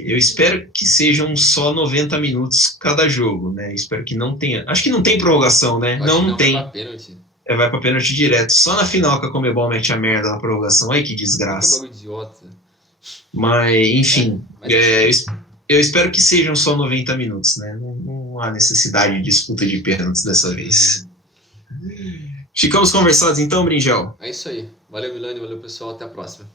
Eu espero que sejam só 90 minutos cada jogo, né? Espero que não tenha. Acho que não tem prorrogação, né? Não tem. Vai pra pênalti. Vai pra pênalti direto. Só na final que a Conmebol mete a merda na prorrogação. Ai, que desgraça. Que bagulho idiota. Mas, enfim, Mas eu espero que sejam só 90 minutos, né? Não há necessidade de disputa de pênaltis dessa vez. Ficamos conversados então, Bringel? é isso aí. Valeu, Milani, valeu, pessoal, até a próxima.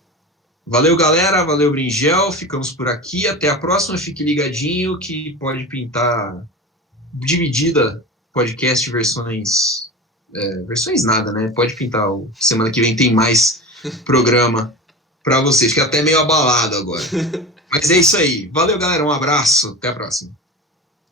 Valeu, galera, valeu, Bringel, ficamos por aqui, até a próxima, fique ligadinho que pode pintar dividida, podcast, versões nada, né? Pode pintar, semana que vem tem mais programa para vocês, que é até meio abalado agora. Mas é isso aí, valeu, galera, um abraço, até a próxima.